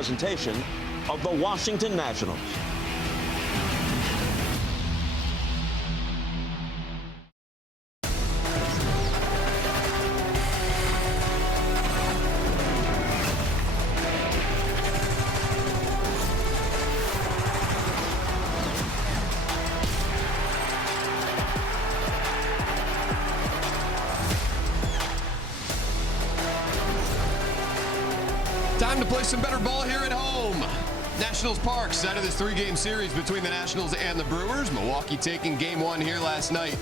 presentation of the Washington Nationals. Time to play some better ball here at home. Nationals Park, site of this three-game series between the Nationals and the Brewers. Milwaukee taking game one here last night.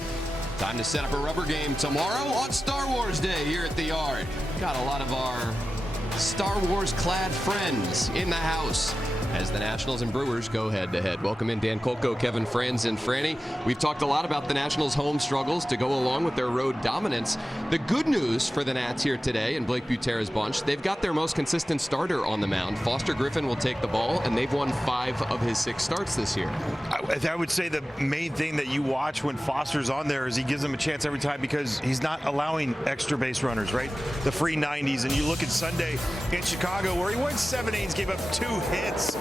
Time to set up a rubber game tomorrow on Star Wars Day here at the Yard. Got a lot of our Star Wars-clad friends in the house as the Nationals and Brewers go head-to-head. Welcome in Dan Kolko, Kevin Franz, and Franny. We've talked a lot about the Nationals' home struggles to go along with their road dominance. The good news for the Nats here today and Blake Butera's bunch, they've got their most consistent starter on the mound. Foster Griffin will take the ball, and they've won 5 of his 6 starts this year. I would say the main thing that you watch when Foster's on there is he gives them a chance every time because he's not allowing extra base runners, right? The free 90s. And you look at Sunday in Chicago where he went 7 innings, gave up 2 hits.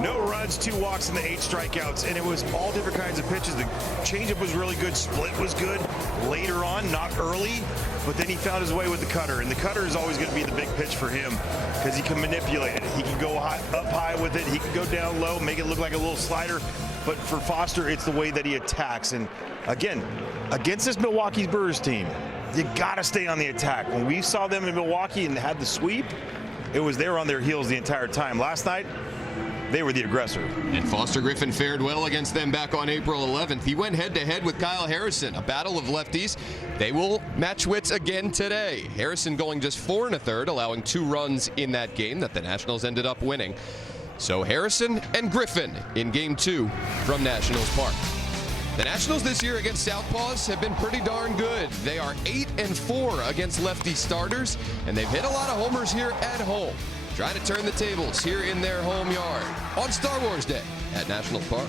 No runs, 2 walks, and the 8 strikeouts, and it was all different kinds of pitches. The changeup was really good, split was good later on, not early, but then he found his way with the cutter, and the cutter is always going to be the big pitch for him because he can manipulate it. He can go up high with it, he can go down low, make it look like a little slider, but for Foster, it's the way that he attacks. And again, against this Milwaukee Brewers team, you got to stay on the attack. When we saw them in Milwaukee and had the sweep, they were on their heels the entire time. Last night, they were the aggressor. And Foster Griffin fared well against them back on April 11th. He went head-to-head with Kyle Harrison, a battle of lefties. They will match wits again today. Harrison going just 4 1/3, allowing 2 runs in that game that the Nationals ended up winning. So Harrison and Griffin in Game 2 from Nationals Park. The Nationals this year against Southpaws have been pretty darn good. They are 8-4 against lefty starters, and they've hit a lot of homers here at home. Trying to turn the tables here in their home yard on Star Wars Day at National Park.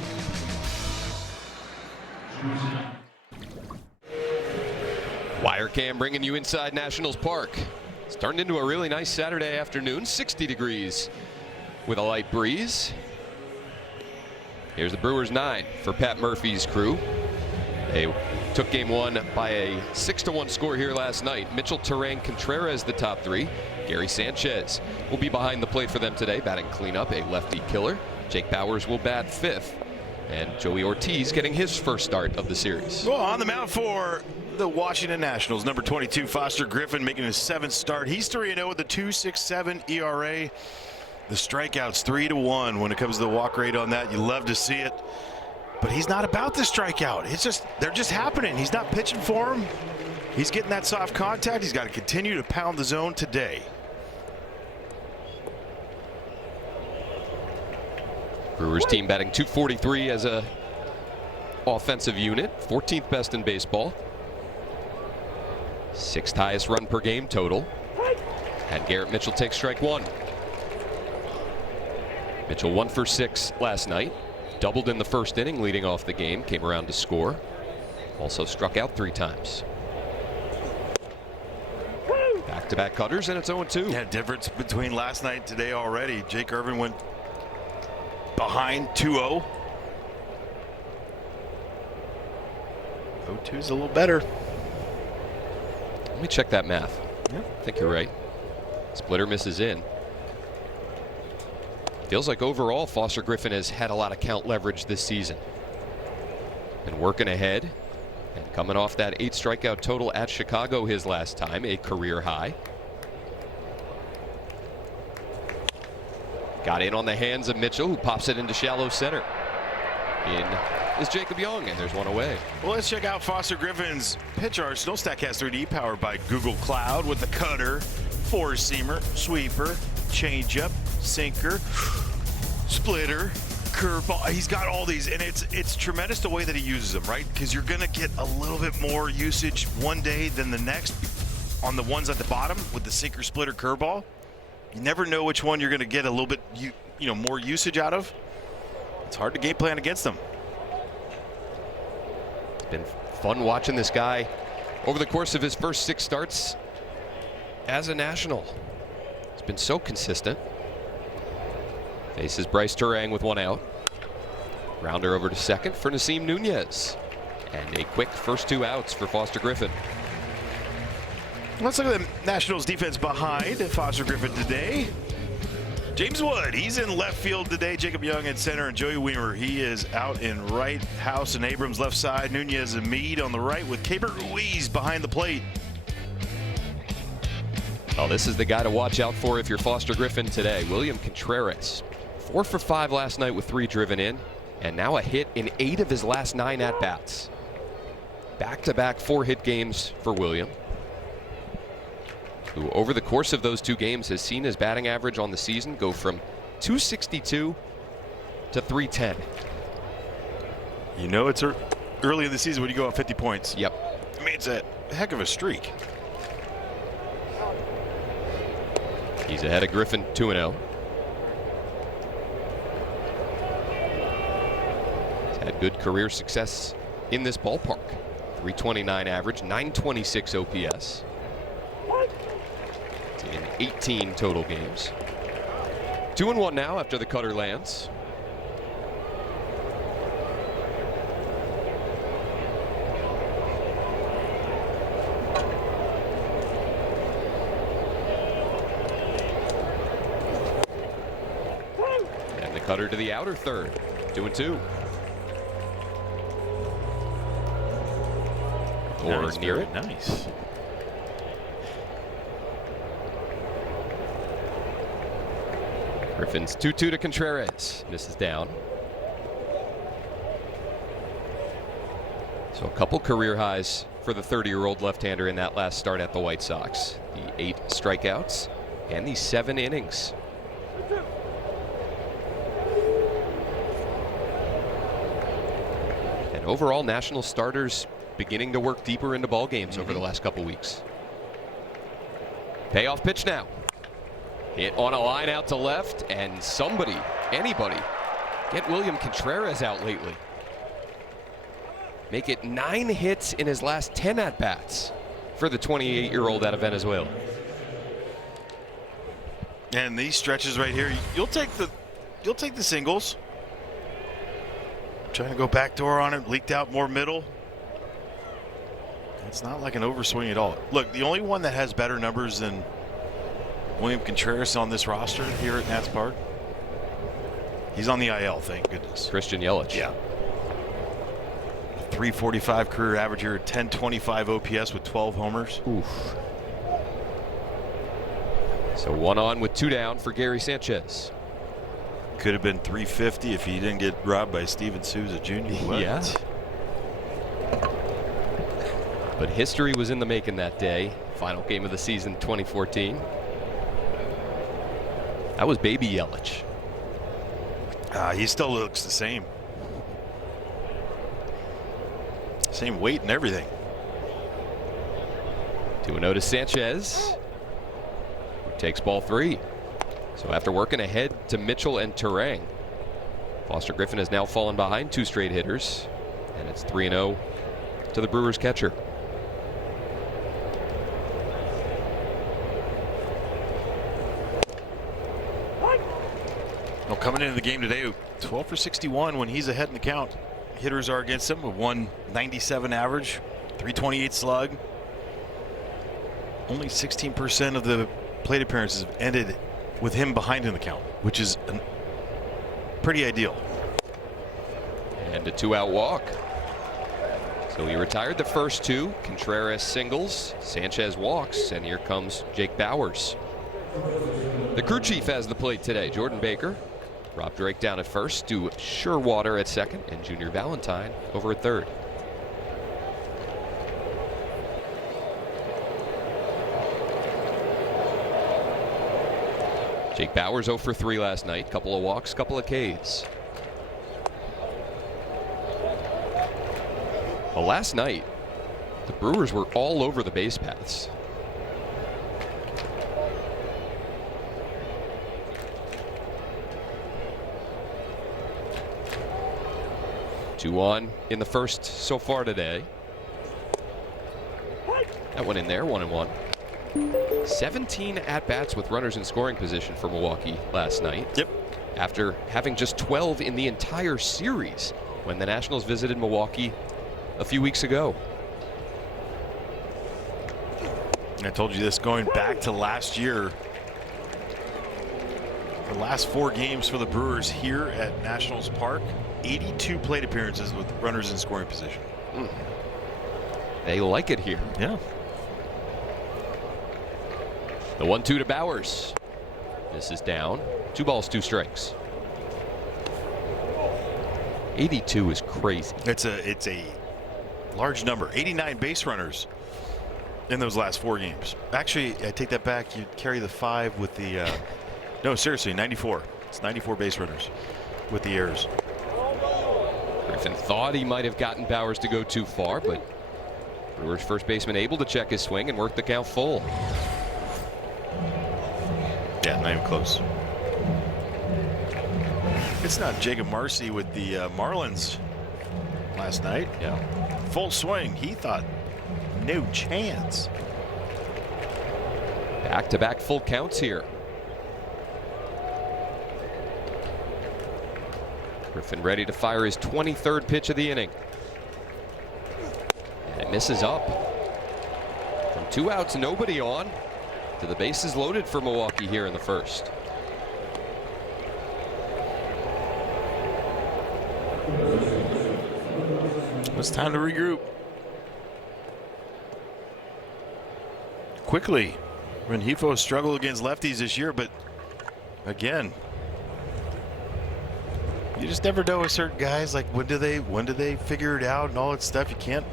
Wirecam bringing you inside Nationals Park. It's turned into a really nice Saturday afternoon, 60 degrees with a light breeze. Here's the Brewers 9 for Pat Murphy's crew. They took game 1 by a 6-1 score here last night. Mitchell, Terang, Contreras the top 3. Gary Sanchez will be behind the plate for them today, batting cleanup, a lefty killer. Jake Bauers will bat 5th. And Joey Ortiz getting his first start of the series. Well, on the mound for the Washington Nationals, number 22, Foster Griffin, making his 7th start. He's 3-0 with a 2.67 ERA. The strikeouts 3-1 when it comes to the walk rate on that. You love to see it. But he's not about the strikeout. They're just happening. He's not pitching for him. He's getting that soft contact. He's got to continue to pound the zone today. Brewers team batting .243 as a offensive unit, 14th best in baseball. 6th highest run per game total. And Garrett Mitchell takes strike 1. Mitchell 1 for 6 last night. Doubled in the first inning, leading off the game. Came around to score. Also struck out 3 times. Back-to-back cutters, and it's 0-2. Yeah, difference between last night and today already. Jake Irvin went behind 2-0. 0-2's a little better. Let me check that math. Yep. I think you're right. Splitter misses in. Feels like overall Foster Griffin has had a lot of count leverage this season. Been working ahead and coming off that 8 strikeout total at Chicago his last time, a career high. Got in on the hands of Mitchell, who pops it into shallow center. In is Jacob Young, and there's one away. Well, let's check out Foster Griffin's pitch arsenal. StatCast 3D powered by Google Cloud with the cutter, 4-seamer, sweeper, changeup, sinker, splitter, curveball. He's got all these, and it's tremendous the way that he uses them, right? Because you're going to get a little bit more usage one day than the next on the ones at the bottom with the sinker, splitter, curveball. You never know which one you're going to get a little bit more usage out of. It's hard to game plan against them. It's been fun watching this guy over the course of his first 6 starts as a National. He's been so consistent. Faces Bryce Turang with one out. Grounder over to second for Nasim Nunez. And a quick first 2 outs for Foster Griffin. Let's look at the Nationals defense behind Foster Griffin today. James Wood, he's in left field today. Jacob Young in center, and Joey Weimer, he is out in right. House and Abrams left side. Nunez and Meade on the right with Caber Ruiz behind the plate. Well, this is the guy to watch out for if you're Foster Griffin today. William Contreras, 4 for 5 last night with 3 driven in, and now a hit in 8 of his last 9 at-bats. Back-to-back 4-hit games for William, who over the course of those 2 games has seen his batting average on the season go from 262 to 310. You know it's early in the season when you go up 50 points. Yep. I mean, it's a heck of a streak. He's ahead of Griffin 2-0. He's had good career success in this ballpark. 329 average, 926 OPS. In 18 total games. 2-1 now after the cutter lands. And the cutter to the outer third. 2-2. Or nice, near it. Nice. Griffin's 2-2 to Contreras. Misses down. So a couple career highs for the 30-year-old left-hander in that last start at the White Sox. The 8 strikeouts and the 7 innings. And overall, National starters beginning to work deeper into ball games over the last couple weeks. Payoff pitch now. Hit on a line out to left, and anybody, get William Contreras out lately. Make it 9 hits in his last 10 at-bats for the 28-year-old out of Venezuela. And these stretches right here, you'll take the singles. Trying to go backdoor on it, leaked out more middle. It's not like an overswing at all. Look, the only one that has better numbers than William Contreras on this roster here at Nats Park, he's on the IL, thank goodness. Christian Yelich. Yeah. 345 career average here, 1025 OPS with 12 homers. Oof. So 1 on with 2 down for Gary Sanchez. Could have been 350 if he didn't get robbed by Steven Souza Jr. What? Yeah. But history was in the making that day. Final game of the season 2014. That was baby Yelich. He still looks the same. Same weight and everything. 2-0 to Sanchez, who takes ball 3. So after working ahead to Mitchell and Turang, Foster Griffin has now fallen behind 2 straight hitters, and it's 3-0 to the Brewers catcher. Well, coming into the game today, 12 for 61 when he's ahead in the count. Hitters are against him, a 197 average, 328 slug. Only 16% of the plate appearances have ended with him behind in the count, which is pretty ideal. And a 2-out walk. So he retired the first 2. Contreras singles, Sanchez walks, and here comes Jake Bauers. The crew chief has the plate today. Jordan Baker, Rob Drake down at first, Stu Sherwater at second, and Junior Valentine over at third. Jake Bauers 0 for 3 last night. Couple of walks, couple of Ks. Well, last night, the Brewers were all over the base paths. Two on in the first so far today. That went in there, 1-1. 17 at-bats with runners in scoring position for Milwaukee last night. Yep. after having just 12 in the entire series when the Nationals visited Milwaukee a few weeks ago. I told you this going back to last year. The last 4 games for the Brewers here at Nationals Park, 82 plate appearances with runners in scoring position. They like it here. Yeah. The 1-2 to Bowers. This is down. 2 balls, 2 strikes. 82 is crazy. It's a large number. 89 base runners in those last 4 games. Actually, I take that back. You carry the 5 with the no, seriously, 94. It's 94 base runners with the errors. Griffin thought he might have gotten Bowers to go too far, but Brewers first baseman able to check his swing and work the count full. Yeah, not even close. It's not Jacob Marcy with the Marlins last night. Yeah. Full swing. He thought no chance. Back-to-back full counts here. Griffin ready to fire his 23rd pitch of the inning. And it misses up. From 2 outs, nobody on, to the bases loaded for Milwaukee here in the first. It's time to regroup. Quickly. Rengifo struggled against lefties this year, but again, you just never know with certain guys. Like when do they figure it out and all that stuff? You can't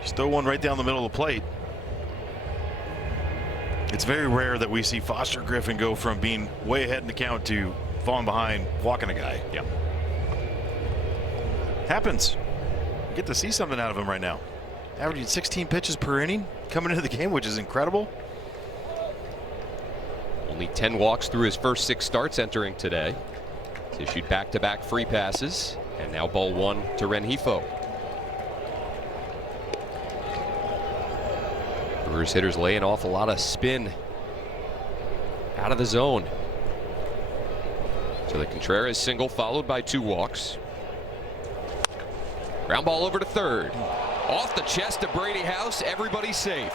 just throw one right down the middle of the plate. It's very rare that we see Foster Griffin go from being way ahead in the count to falling behind, walking a guy. Yeah. Happens. You get to see something out of him right now. Averaging 16 pitches per inning coming into the game, which is incredible. Only 10 walks through his first 6 starts entering today. He's issued back-to-back free passes, and now ball 1 to Rengifo. Brewers hitters laying off a lot of spin out of the zone. So the Contreras single followed by 2 walks. Ground ball over to third. Off the chest of Brady House. Everybody's safe.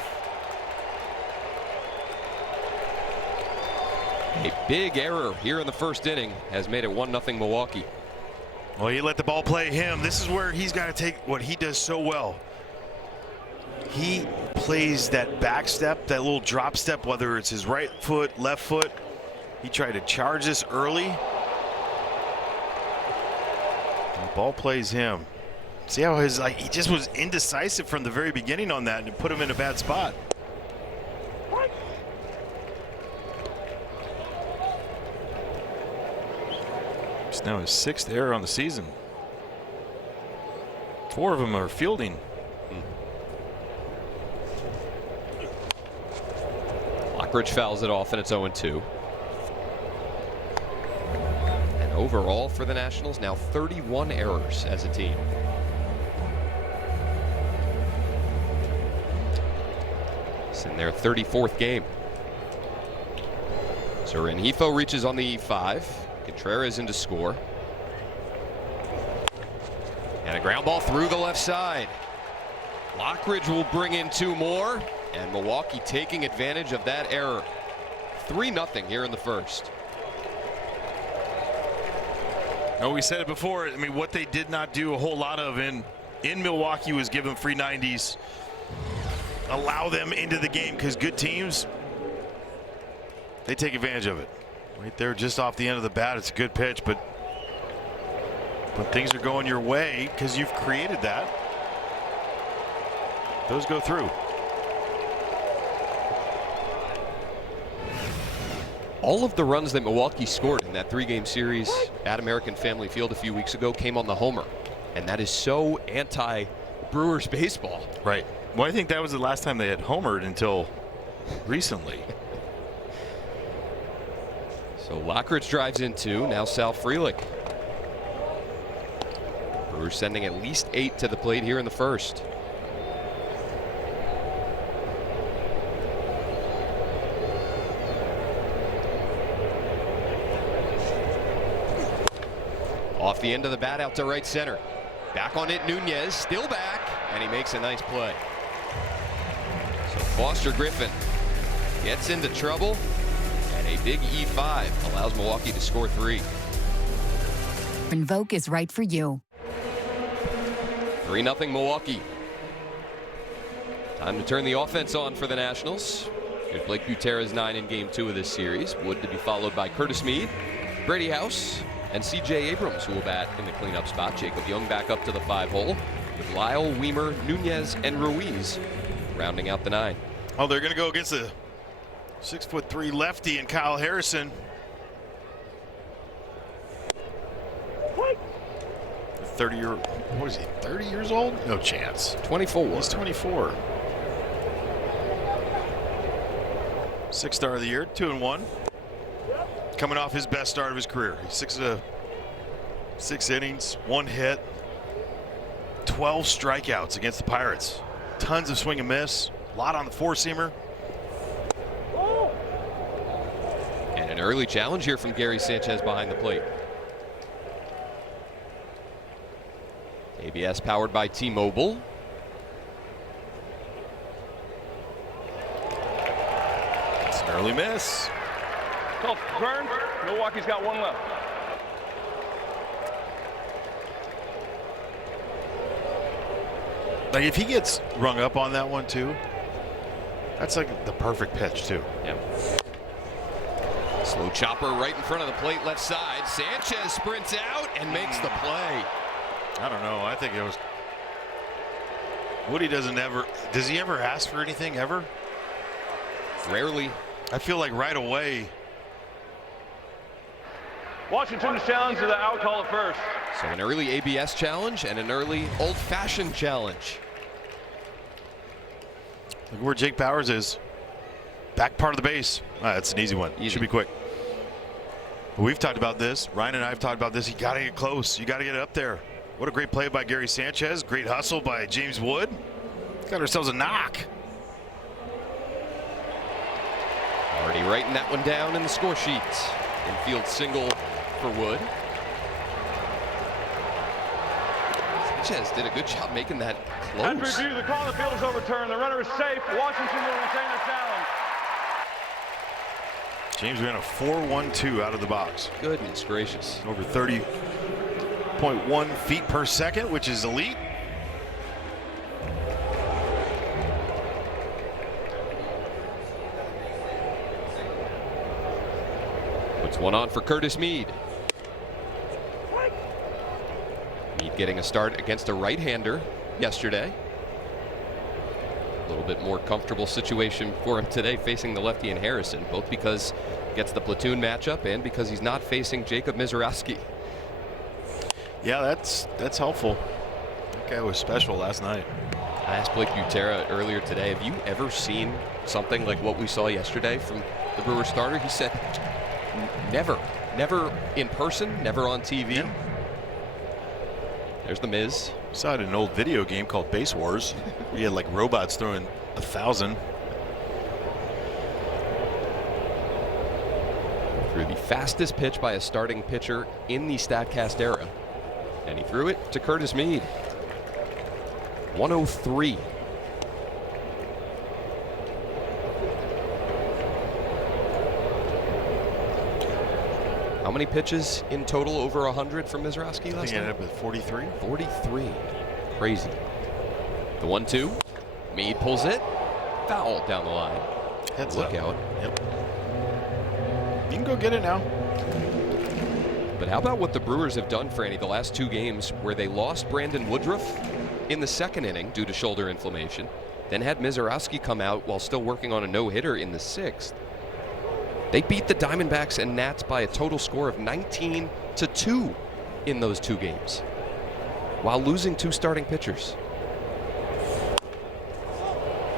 A big error here in the first inning has made it 1-0 Milwaukee. Well, you let the ball play him. This is where he's got to take what he does so well. He plays that back step, that little drop step, whether it's his right foot, left foot. He tried to charge this early. And the ball plays him. See how he just was indecisive from the very beginning on that and put him in a bad spot. It's now his 6th error on the season. 4 of them are fielding. Lockridge fouls it off, and it's 0-2. And overall for the Nationals, now 31 errors as a team. It's in their 34th game. So Rengifo reaches on the 5. Contreras in to score. And a ground ball through the left side. Lockridge will bring in 2 more. And Milwaukee taking advantage of that error. 3-0 here in the first. Oh, we said it before. I mean, what they did not do a whole lot of in Milwaukee was give them free 90s. Allow them into the game, because good teams, they take advantage of it. Right there just off the end of the bat, it's a good pitch, but when things are going your way because you've created that, those go through. All of the runs that Milwaukee scored in that 3-game series at American Family Field a few weeks ago came on the homer. And that is so anti-Brewers baseball. Right. Well, I think that was the last time they had homered until recently. So Lockridge drives in 2. Now Sal Frelick. Brewers sending at least 8 to the plate here in the first. Off the end of the bat out to right center. Back on it, Nunez, still back, and he makes a nice play. So Foster Griffin gets into trouble, and a big E5 allows Milwaukee to score 3. Invoke is right for you. 3-0 Milwaukee. Time to turn the offense on for the Nationals. Here's Blake Butera's 9 in Game 2 of this series. Wood to be followed by Curtis Mead, Brady House, and C.J. Abrams, who will bat in the cleanup spot. Jacob Young back up to the 5-hole with Lyle, Weimer, Nunez, and Ruiz rounding out the 9. Oh, they're going to go against the 6'3" lefty and Kyle Harrison. What? 30 years old? No chance. 24. He's 24. 6th star of the year, 2-1. Coming off his best start of his career. He's 6 innings, 1 hit, 12 strikeouts against the Pirates. Tons of swing and miss, a lot on the four-seamer. And an early challenge here from Gary Sanchez behind the plate. ABS powered by T-Mobile. It's an early miss. Call Burns. Milwaukee's got 1 left. Like, if he gets rung up on that one too, that's like the perfect pitch too. Yeah. Slow chopper right in front of the plate, left side. Sanchez sprints out and makes the play. I don't know. I think it was. Woody does he ever ask for anything ever? Rarely. I feel like right away. Washington's challenge to the out call at first. So an early ABS challenge and an early old-fashioned challenge. Look where Jake Bowers is. Back part of the base. That's an easy one. Easy. Should be quick. We've talked about this. Ryan and I have talked about this. You got to get close. You got to get up there. What a great play by Gary Sanchez. Great hustle by James Wood. Got ourselves a knock. Already writing that one down in the score sheets. Infield single for Wood. Sanchez did a good job making that close. After review, the call on the field is overturned. The runner is safe. Washington will retain the challenge. James ran a 4.12 out of the box. Goodness gracious. Over 30.1 feet per second, which is elite. Puts one on for Curtis Mead. Mead getting a start against a right-hander yesterday. A little bit more comfortable situation for him today facing the lefty and Harrison, both because he gets the platoon matchup and because he's not facing Jacob Mizorowski. Yeah, that's helpful. That guy was special last night. I asked Blake Butera earlier today, have you ever seen something like what we saw yesterday from the Brewers starter? He said, never. Never in person, never on TV. Yeah. There's the Miz. Saw it in an old video game called Base Wars. We had like robots throwing 1,000. Threw the fastest pitch by a starting pitcher in the StatCast era. And he threw it to Curtis Mead. 103. How many pitches in total over 100 from Mizorowski last night? I think he ended up with 43. 43. Crazy. The 1-2. Mead pulls it. Foul down the line. Heads Look up. out. Yep. You can go get it now. But how about what the Brewers have done, Franny, the last 2 games where they lost Brandon Woodruff in the 2nd inning due to shoulder inflammation, then had Mizorowski come out while still working on a no-hitter in the 6th. They beat the Diamondbacks and Nats by a total score of 19-2 in those 2 games, while losing 2 starting pitchers.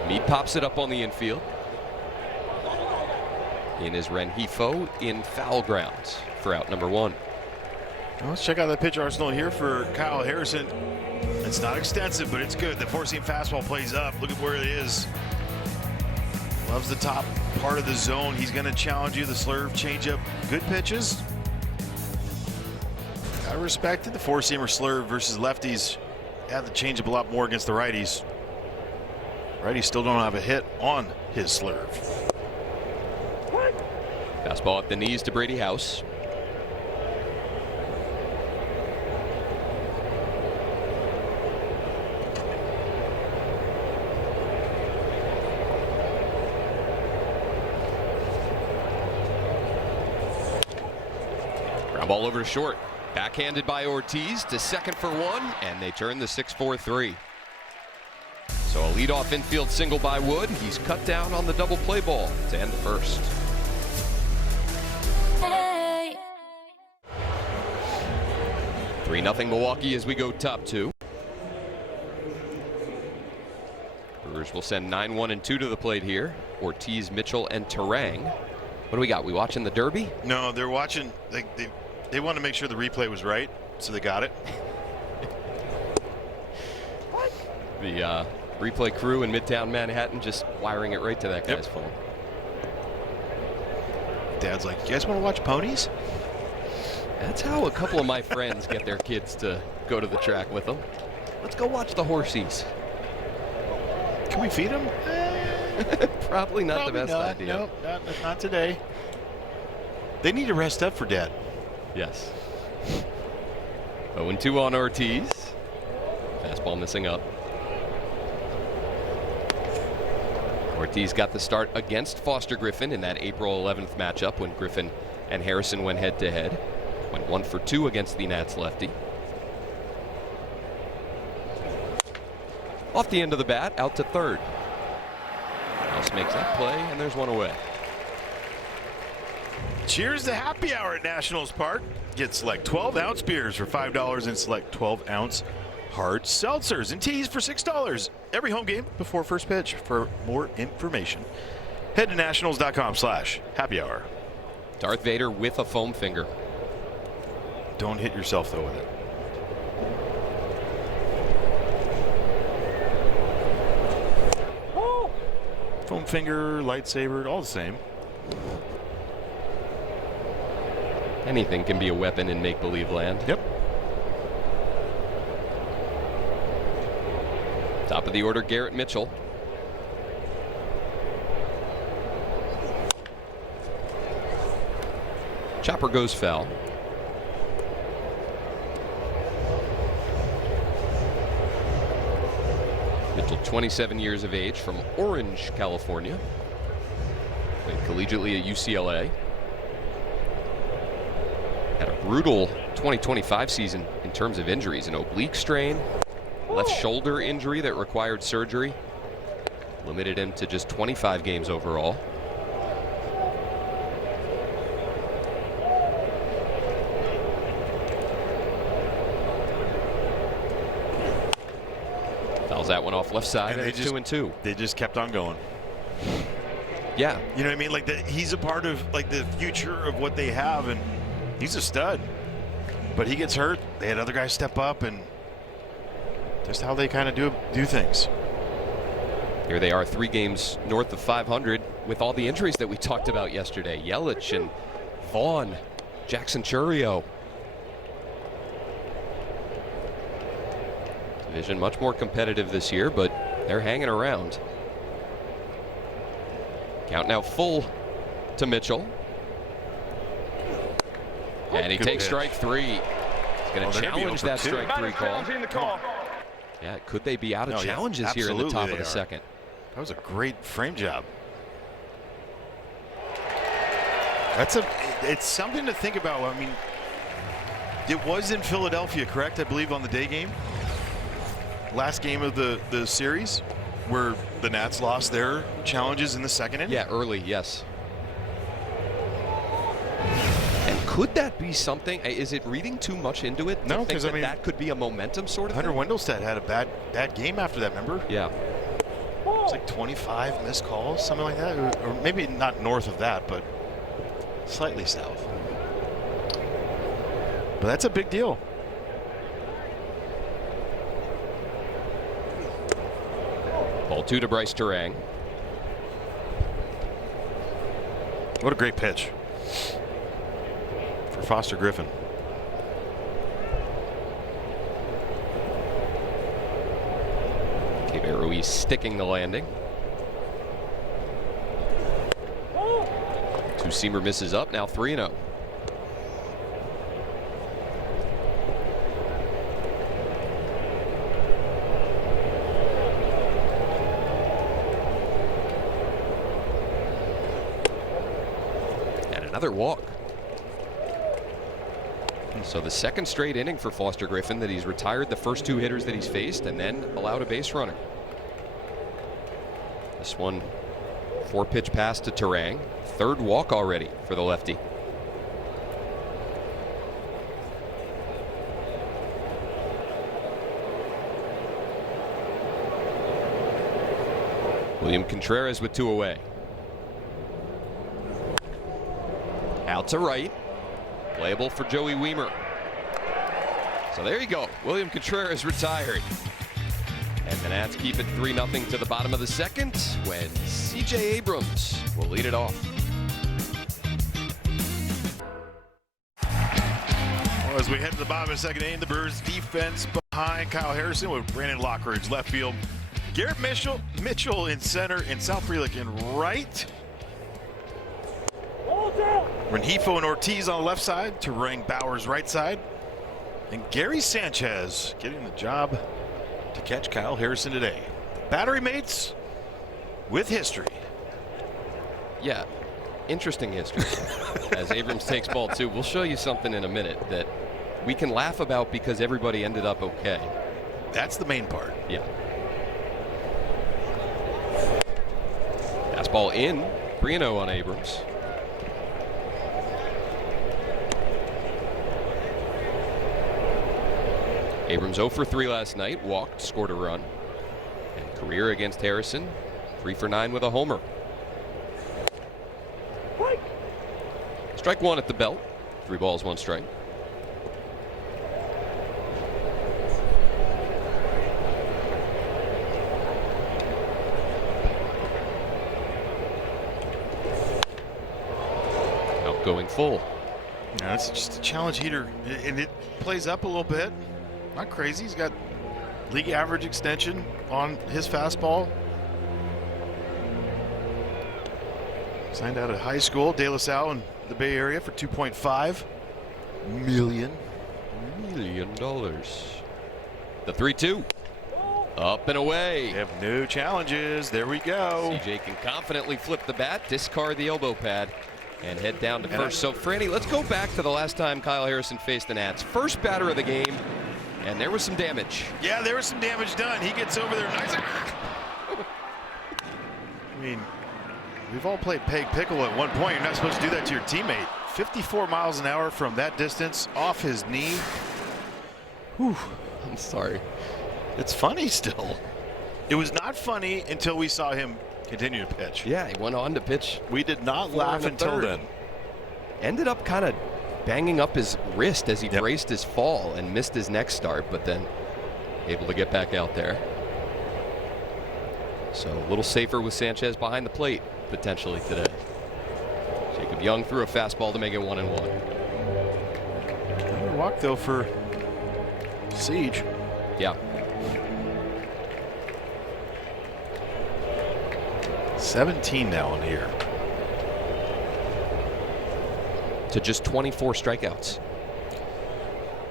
Mead pops it up on the infield. In is Rengifo in foul grounds for out number 1. Well, let's check out the pitch arsenal here for Kyle Harrison. It's not extensive, but it's good. The four-seam fastball plays up. Look at where it is. Loves the top part of the zone. He's going to challenge you. The slurve, changeup, good pitches. respected the four-seamer slurve versus lefties. Had to change up a lot more against the righties. Righties still don't have a hit on his slurve. Fastball at the knees to Brady House. Ground ball over to short. Backhanded by Ortiz to second for one, and they turn the 6-4-3. So a leadoff infield single by Wood. He's cut down on the double play ball to end the first. Hey. 3-0 Milwaukee as we go top two. Brewers will send 9-1 and 2 to the plate here. Ortiz, Mitchell, and Terang. What do we got? We watching the Derby? No, they're watching. They want to make sure the replay was right, so they got it. The replay crew in Midtown Manhattan just wiring it right to that guy's phone. Dad's like, you guys want to watch ponies? That's how a couple of my friends get their kids to go to the track with them. Let's go watch the horsies. Can we feed them? Probably not the best idea. No, not today. They need to rest up for Dad. Yes. 0-2 on Ortiz. Fastball missing up. Ortiz got the start against Foster Griffin in that April 11th matchup when Griffin and Harrison went head-to-head. Went 1 for 2 against the Nats lefty. Off the end of the bat, out to third. House makes that play, and there's one away. Cheers to happy hour at Nationals Park. Get select 12-ounce beers for $5 and select 12-ounce hard seltzers and teas for $6 every home game before first pitch. For more information, head to nationals.com/happy hour. Darth Vader with a foam finger. Don't hit yourself, though, with it. Foam finger, lightsaber, all the same. Anything can be a weapon in make-believe land. Yep. Top of the order, Garrett Mitchell. Chopper goes foul. Mitchell, 27 years of age, from Orange, California. Played collegiately at UCLA. Had a brutal 2025 season in terms of injuries. An oblique strain, left shoulder injury that required surgery. Limited him to just 25 games overall. Fouls that one off left side, and it's 2-2. They just kept on going. Yeah. You know what I mean? Like, he's a part of, like, the future of what they have, and he's a stud. But he gets hurt. They had other guys step up, and just how they kind of do things. Here they are, 3 games north of 500 with all the injuries that we talked about yesterday. Yelich and Vaughn, Jackson Chourio. Division much more competitive this year, but they're hanging around. Count now full to Mitchell. And he takes strike 3. He's going to challenge that strike 3 call. Yeah, could they be out of challenges here in the top of the second? That was a great frame job. It's something to think about. I mean, it was in Philadelphia, correct? I believe on the day game. Last game of the series, where the Nats lost their challenges in the second inning. Yeah, early, yes. And could that be something? Is it reading too much into it? No, because I mean, that could be a momentum sort of Hunter thing? Wendelstedt had a bad game after that, remember? Yeah. It was like 25 missed calls, something like that. Or maybe not north of that, but slightly south. But that's a big deal. Ball 2 to Bryce Terang. What a great pitch for Foster Griffin. Ruiz sticking the landing. Two-seamer misses up, now 3-0. And another walk. So the second straight inning for Foster Griffin that he's retired the first two hitters that he's faced and then allowed a base runner. This one, 4-pitch pass to Terang. Third walk already for the lefty. William Contreras with 2 away. Out to right. Playable for Joey Weimer. So there you go. William Contreras retired. And the Nats keep it 3-0 to the bottom of the second when C.J. Abrams will lead it off. Well, as we head to the bottom of the second inning, the Brewers defense behind Kyle Harrison with Brandon Lockridge left field. Garrett Mitchell in center and Sal Frelick in right. Rengifo and Ortiz on the left side, Terang Bauer's right side, and Gary Sanchez getting the job to catch Kyle Harrison today. Battery mates with history. Yeah, interesting history. As Abrams takes ball 2, we'll show you something in a minute that we can laugh about because everybody ended up okay. That's the main part. Yeah. Fastball in, 3-0 on Abrams. Abrams 0 for 3 last night, walked, scored a run. And career against Harrison, 3 for 9 with a homer. Strike 1 at the belt, 3 balls, 1 strike. Outgoing full. Yeah, it's just a challenge heater, and it plays up a little bit. Not crazy. He's got league average extension on his fastball. Signed out of high school, De La Salle in the Bay Area for $2.5 million. The 3-2. Up and away. They have new challenges. There we go. CJ can confidently flip the bat, discard the elbow pad, and head down to first. So, Franny, let's go back to the last time Kyle Harrison faced the Nats. First batter of the game. And there was some damage. Yeah, there was some damage done. He gets over there nice. I mean, we've all played peg pickle at one point. You're not supposed to do that to your teammate. 54 miles an hour from that distance off his knee. Whew. I'm sorry. It's funny still. It was not funny until we saw him continue to pitch. Yeah, he went on to pitch. We did not laugh until then. Ended up kind of banging up his wrist as he braced his fall and missed his next start, but then able to get back out there. So a little safer with Sanchez behind the plate potentially today. Jacob Young threw a fastball to make it 1-1. Another walk though for Siege. Yeah. 17 now on the year. To just 24 strikeouts.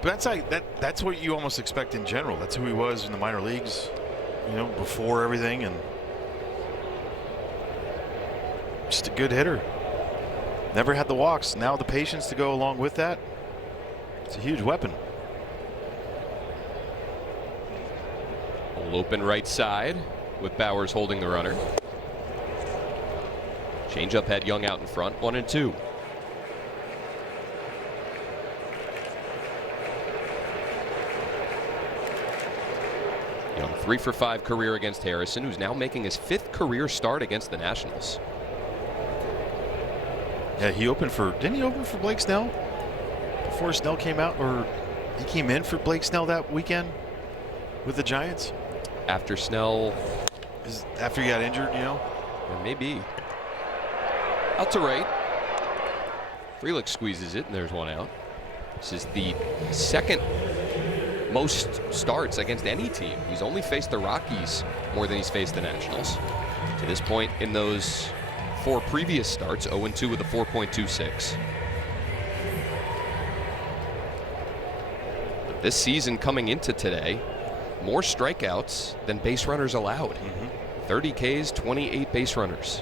But that's what you almost expect in general. That's who he was in the minor leagues, you know, before everything, and just a good hitter. Never had the walks. Now the patience to go along with that. It's a huge weapon. Hole open right side with Bowers holding the runner. Changeup had Young out in front, 1-2. Young 3 for 5 career against Harrison, who's now making his 5th career start against the Nationals. Yeah, he opened for, didn't he open for Blake Snell before Snell came out, or he came in for Blake Snell that weekend with the Giants? After Snell. After he got injured, you know? Or maybe. Out to right. Frelick squeezes it, and there's one out. This is the second most starts against any team. He's only faced the Rockies more than he's faced the Nationals. To this point in those 4 previous starts, 0-2 with a 4.26. But this season coming into today, more strikeouts than base runners allowed. 30 Ks, 28 base runners.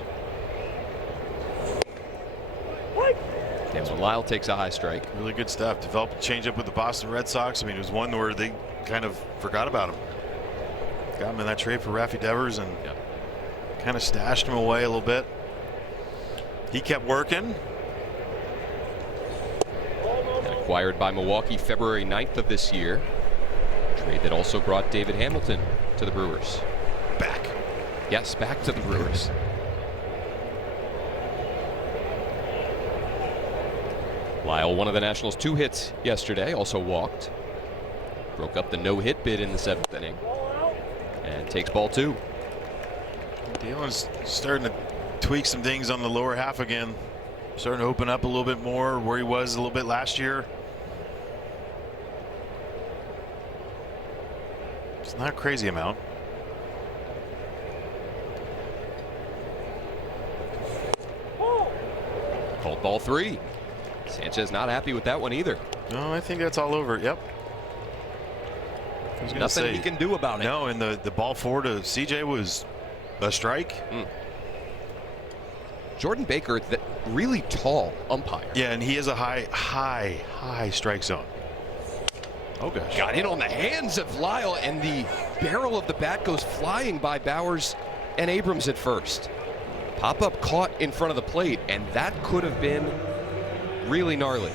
And so Lyle takes a high strike. Really good stuff. Developed a changeup with the Boston Red Sox. I mean, it was one where they kind of forgot about him. Got him in that trade for Raffy Devers and kind of stashed him away a little bit. He kept working. And acquired by Milwaukee February 9th of this year. Trade that also brought David Hamilton to the Brewers. Back. Yes, back to the Brewers. Lyle, one of the Nationals' 2 hits yesterday, also walked. Broke up the no-hit bid in the 7th inning. And takes ball 2. Daylen's starting to tweak some things on the lower half again. Starting to open up a little bit more where he was a little bit last year. It's not a crazy amount. Called ball 3. Sanchez not happy with that one either. No, I think that's all over. Yep. Nothing he can do about it. No, and the ball 4 to CJ was a strike. Jordan Baker, the really tall umpire. Yeah, and he has a high strike zone. Oh gosh. Got in on the hands of Lyle, and the barrel of the bat goes flying by Bowers and Abrams at first. Pop-up caught in front of the plate, and that could have been really gnarly.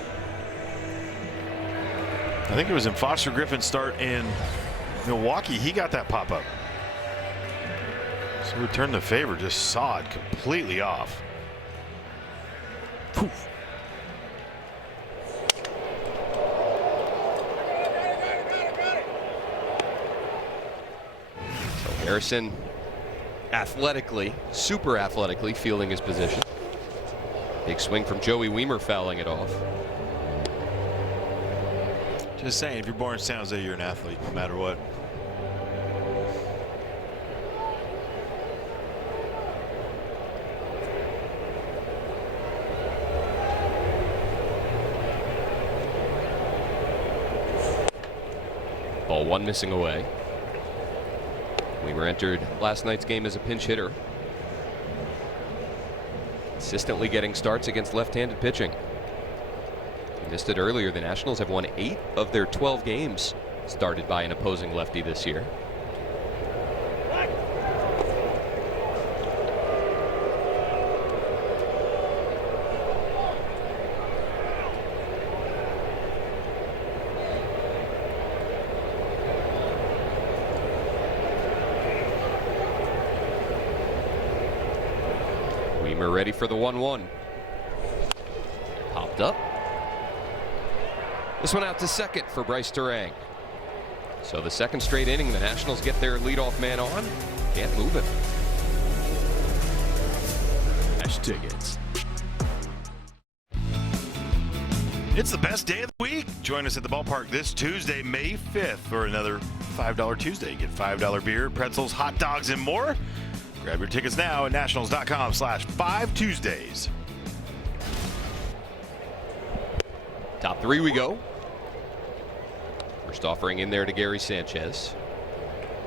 I think it was in Foster Griffin's start in Milwaukee. He got that pop-up. So returned the favor, just saw it completely off. Poof. So Harrison athletically, super athletically fielding his position. Big swing from Joey Weimer fouling it off. Just saying, if you're born in San Jose, you're an athlete, no matter what. Ball 1 missing away. Weimer entered last night's game as a pinch hitter. Consistently getting starts against left-handed pitching. We missed it earlier. The Nationals have won 8 of their 12 games started by an opposing lefty this year. Weimer ready for the 1-1. Popped up. This one out to second for Bryce Turang. So the second straight inning, the Nationals get their leadoff man on. Can't move him. Cash tickets. It's the best day of the week. Join us at the ballpark this Tuesday, May 5th, for another $5 Tuesday. Get $5 beer, pretzels, hot dogs, and more. Grab your tickets now at nationals.com/5Tuesdays. Top 3 we go. First offering in there to Gary Sanchez.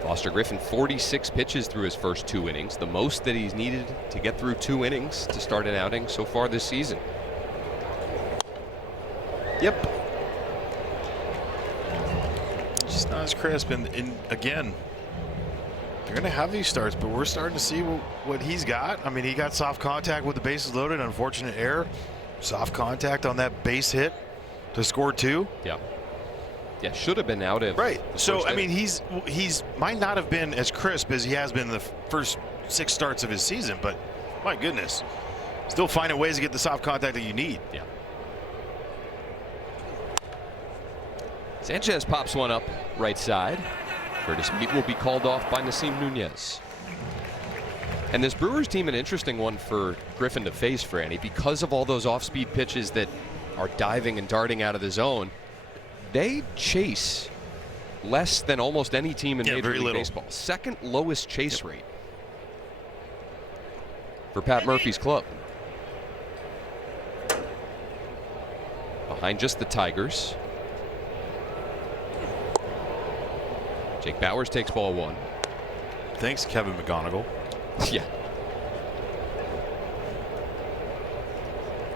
Foster Griffin 46 pitches through his first 2 innings, the most that he's needed to get through 2 innings to start an outing so far this season. Yep. Just not as crisp, and again, they're going to have these starts, but we're starting to see what he's got. I mean, he got soft contact with the bases loaded, unfortunate error. Soft contact on that base hit to score 2. Yeah. Yeah, should have been out of. Right. So I mean, he's might not have been as crisp as he has been in the first 6 starts of his season, but my goodness, still finding ways to get the soft contact that you need. Yeah. Sanchez pops one up right side. Curtis Mead will be called off by Nasim Nunez. And this Brewers team, an interesting one for Griffin to face, Franny, because of all those off-speed pitches that are diving and darting out of the zone. They chase less than almost any team in Major very League little. Baseball. Second lowest chase rate for Pat Murphy's club. Behind just the Tigers. Jake Bauers takes ball 1. Thanks, Kevin McGonigal. Yeah.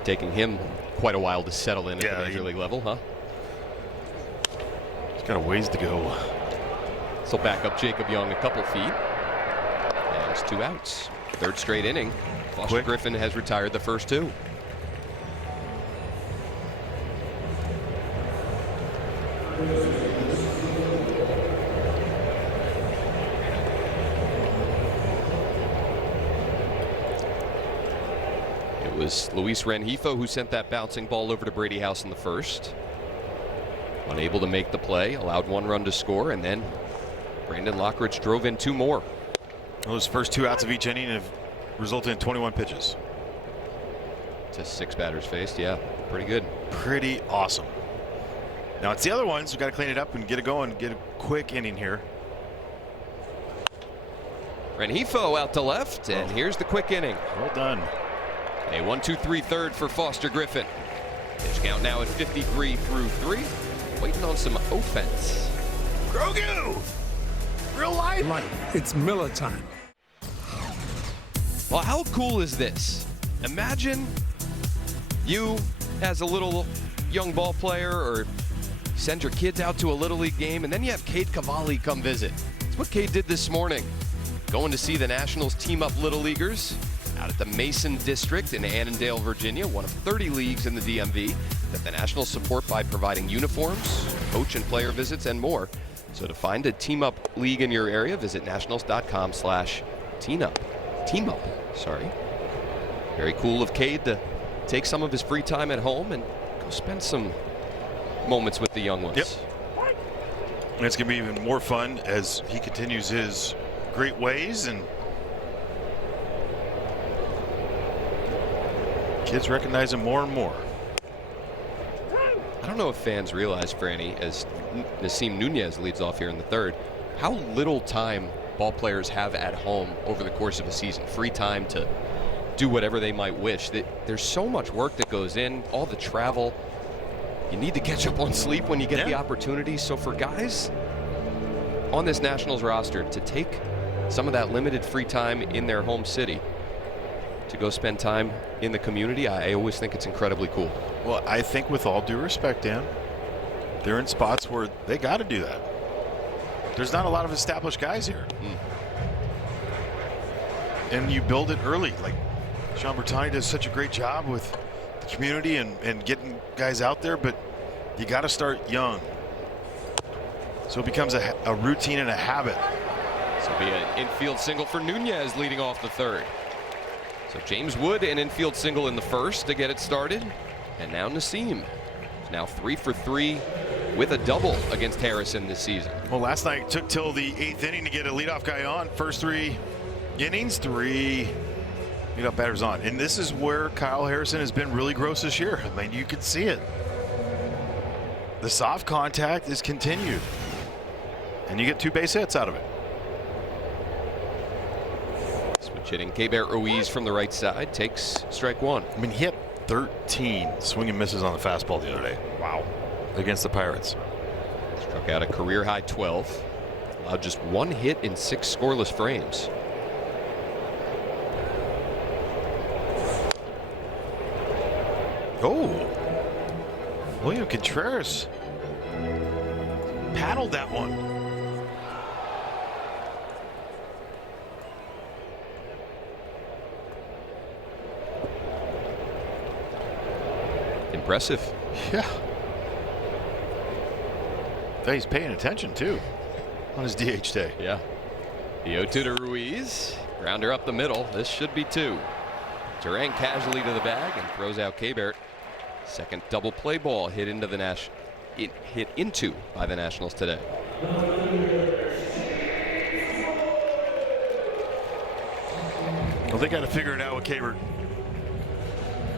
Taking him quite a while to settle in at the Major League level, huh? He's got a ways to go. So back up Jacob Young a couple feet. And it's 2 outs. Third straight inning. Foster Griffin has retired the first 2. It was Luis Rengifo who sent that bouncing ball over to Brady House in the first. Unable to make the play, allowed 1 run to score, and then Brandon Lockridge drove in 2 more. Those first 2 outs of each inning have resulted in 21 pitches. To 6 batters faced, yeah, pretty good. Pretty awesome. Now it's the other ones who got to clean it up and get it going, get a quick inning here. Rengifo out to left, and here's the quick inning. Well done. A 1-2-3 third for Foster Griffin. Pitch count now at 53 through 3. Waiting on some offense. Grogu! Real life. It's Miller time. Well, how cool is this? Imagine you as a little young ball player, or send your kids out to a Little League game, and then you have Cade Cavalli come visit. That's what Cade did this morning. Going to see the Nationals team up Little Leaguers out at the Mason District in Annandale, Virginia, one of 30 leagues in the DMV that the Nationals support by providing uniforms, coach and player visits, and more. So to find a team-up league in your area, visit nationals.com/teamup. Team-up, sorry. Very cool of Cade to take some of his free time at home and go spend some moments with the young ones. Yep. And it's going to be even more fun as he continues his great ways, and kids recognize him more and more. I don't know if fans realize, Franny, as Nasim Nunez leads off here in the third, how little time ball players have at home over the course of a season. Free time to do whatever they might wish. There's so much work that goes in, all the travel. You need to catch up on sleep when you get the opportunity. So for guys on this Nationals roster to take some of that limited free time in their home city to go spend time in the community, I always think it's incredibly cool. Well, I think with all due respect, Dan, they're in spots where they got to do that. There's not a lot of established guys here. And you build it early. Like Sean Bertani does such a great job with the community and getting guys out there, but you got to start young. So it becomes a routine and a habit. This will be an infield single for Nunez leading off the third. So James Wood, an infield single in the first to get it started. And now Nasim is now 3 for 3 with a double against Harrison this season. Well, last night it took till the 8th inning to get a leadoff guy on. First 3 innings, 3 leadoff batters on. And this is where Kyle Harrison has been really gross this year. I mean, you could see it. The soft contact is continued. And you get 2 base hits out of it. Switch hitting. Keibert Ruiz from the right side takes strike 1. I mean, he hit 13 swing and misses on the fastball the other day. Wow. Against the Pirates. Struck out a career high 12. Allowed just 1 hit in 6 scoreless frames. Oh. William Contreras paddled that one. Impressive. Yeah. He's paying attention too on his DH day. Yeah. The 0-2 to Ruiz. Grounder up the middle. This should be 2. Durang casually to the bag and throws out Keibert. Second double play ball hit into the hit into by the Nationals today. Well, they got to figure it out with Keibert.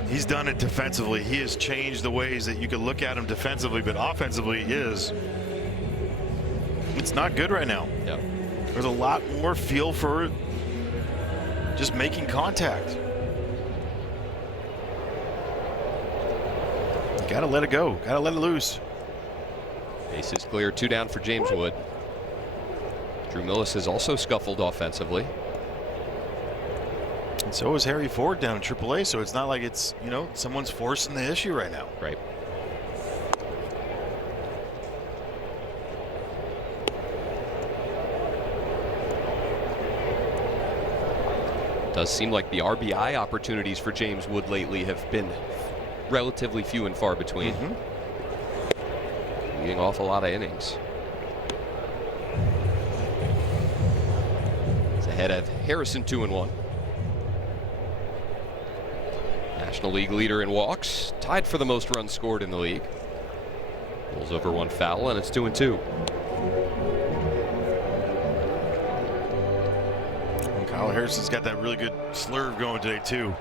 He's done it defensively. He has changed the ways that you can look at him defensively, but offensively he is It's not good right now. Yeah. There's a lot more feel for just making contact. You gotta let it go. Gotta let it loose. Base is clear. 2 down for James Wood. Drew Millis has also scuffled offensively. And so is Harry Ford down in AAA, so it's not like it's, you know, someone's forcing the issue right now. Right. Does seem like the RBI opportunities for James Wood lately have been relatively few and far between. Leading off a lot of innings. It's ahead of Harrison 2-1. National League leader in walks, tied for the most runs scored in the league. Pulls over 1 foul, and it's 2-2. Kyle Harrison's got that really good slurve going today too.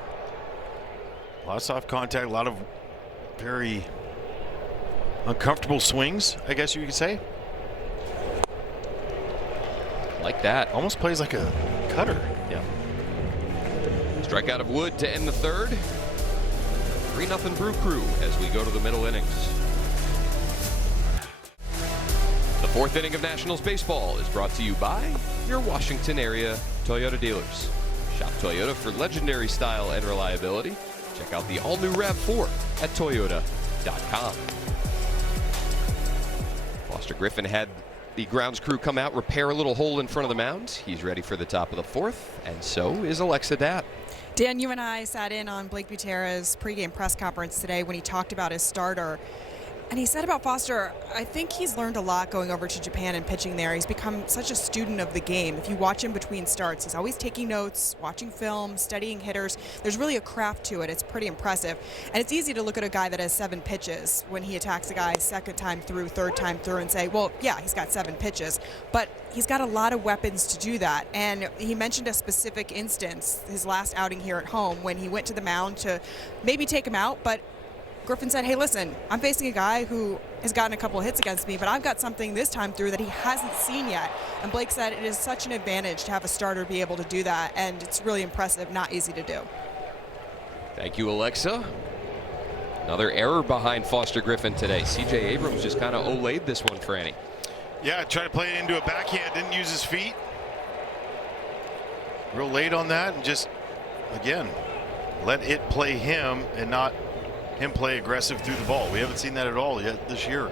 A lot of soft contact, a lot of very uncomfortable swings, I guess you could say. Like that. Almost plays like a cutter. Yeah. Strikeout of Wood to end the 3rd. 3-0 Brew Crew as we go to the middle innings. The 4th inning of Nationals baseball is brought to you by your Washington area Toyota dealers. Shop Toyota for legendary style and reliability. Check out the all-new RAV4 at toyota.com. Foster Griffin had the grounds crew come out, repair a little hole in front of the mound. He's ready for the top of the 4th, and so is Alexa Datt. Dan, you and I sat in on Blake Butera's pregame press conference today when he talked about his starter. And he said about Foster, I think he's learned a lot going over to Japan and pitching there. He's become such a student of the game. If you watch him between starts, he's always taking notes, watching film, studying hitters. There's really a craft to it. It's pretty impressive. And it's easy to look at a guy that has 7 pitches when he attacks a guy 2nd time through, 3rd time through and say, well, yeah, he's got 7 pitches. But he's got a lot of weapons to do that. And he mentioned a specific instance, his last outing here at home, when he went to the mound to maybe take him out, but Griffin said, hey, listen, I'm facing a guy who has gotten a couple of hits against me, but I've got something this time through that he hasn't seen yet. And Blake said it is such an advantage to have a starter be able to do that, and it's really impressive, not easy to do. Thank you, Alexa. Another error behind Foster Griffin today. C.J. Abrams just kind of olayed this one, Franny. Yeah, tried to play it into a backhand, didn't use his feet. Real late on that, and just, again, let it play him and not him play aggressive through the ball. We haven't seen that at all yet this year.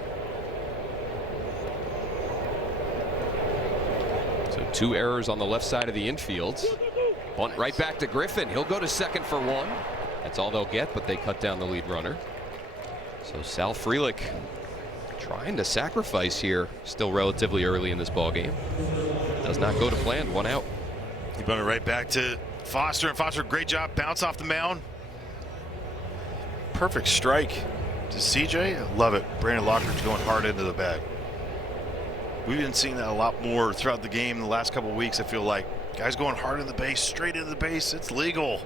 So 2 errors on the left side of the infield. Bunt right back to Griffin. He'll go to 2nd for 1. That's all they'll get, but they cut down the lead runner. So Sal Frelick trying to sacrifice here, still relatively early in this ball game. Does not go to plan. 1 out. He bunted right back to Foster, and Foster, great job, bounce off the mound. Perfect strike to CJ. I love it. Brandon Lockridge going hard into the bag. We've been seeing that a lot more throughout the game in the last couple of weeks. I feel like guys going hard in the base, straight into the base. It's legal.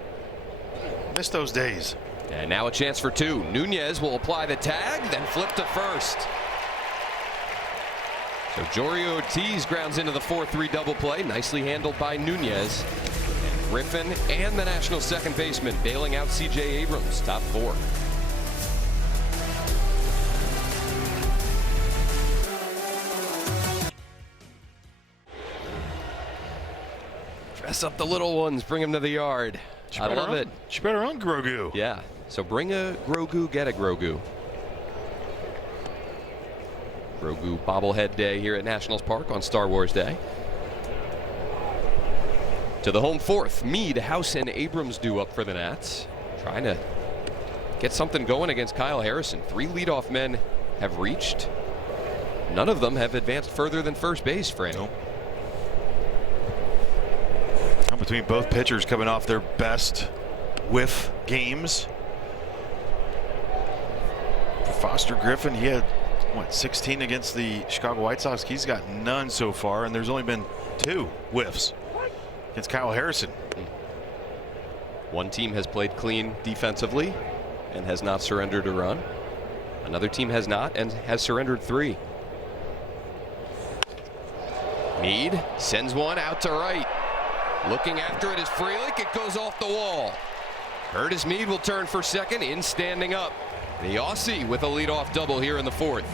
Miss those days. And now a chance for 2. Nunez will apply the tag, then flip to 1st. So Jory Ortiz grounds into the 4-3 double play. Nicely handled by Nunez. And Griffin and the National second baseman bailing out C.J. Abrams, top 4. Dress up the little ones, bring them to the yard. I love it. She better run Grogu. Yeah, so bring a Grogu, get a Grogu. Grogu bobblehead day here at Nationals Park on Star Wars Day. To the home 4th, Meade, House, and Abrams due up for the Nats. Trying to get something going against Kyle Harrison. 3 leadoff men have reached. None of them have advanced further than first base, Fran. Nope. Between both pitchers coming off their best whiff games. For Foster Griffin, he had, what, 16 against the Chicago White Sox. He's got none so far, and there's only been 2 whiffs against Kyle Harrison. One team has played clean defensively and has not surrendered a run. Another team has not and has surrendered 3. Mead sends one out to right. Looking after it is Frelick. It goes off the wall. Curtis Mead will turn for second in standing up. The Aussie with a leadoff double here in the fourth.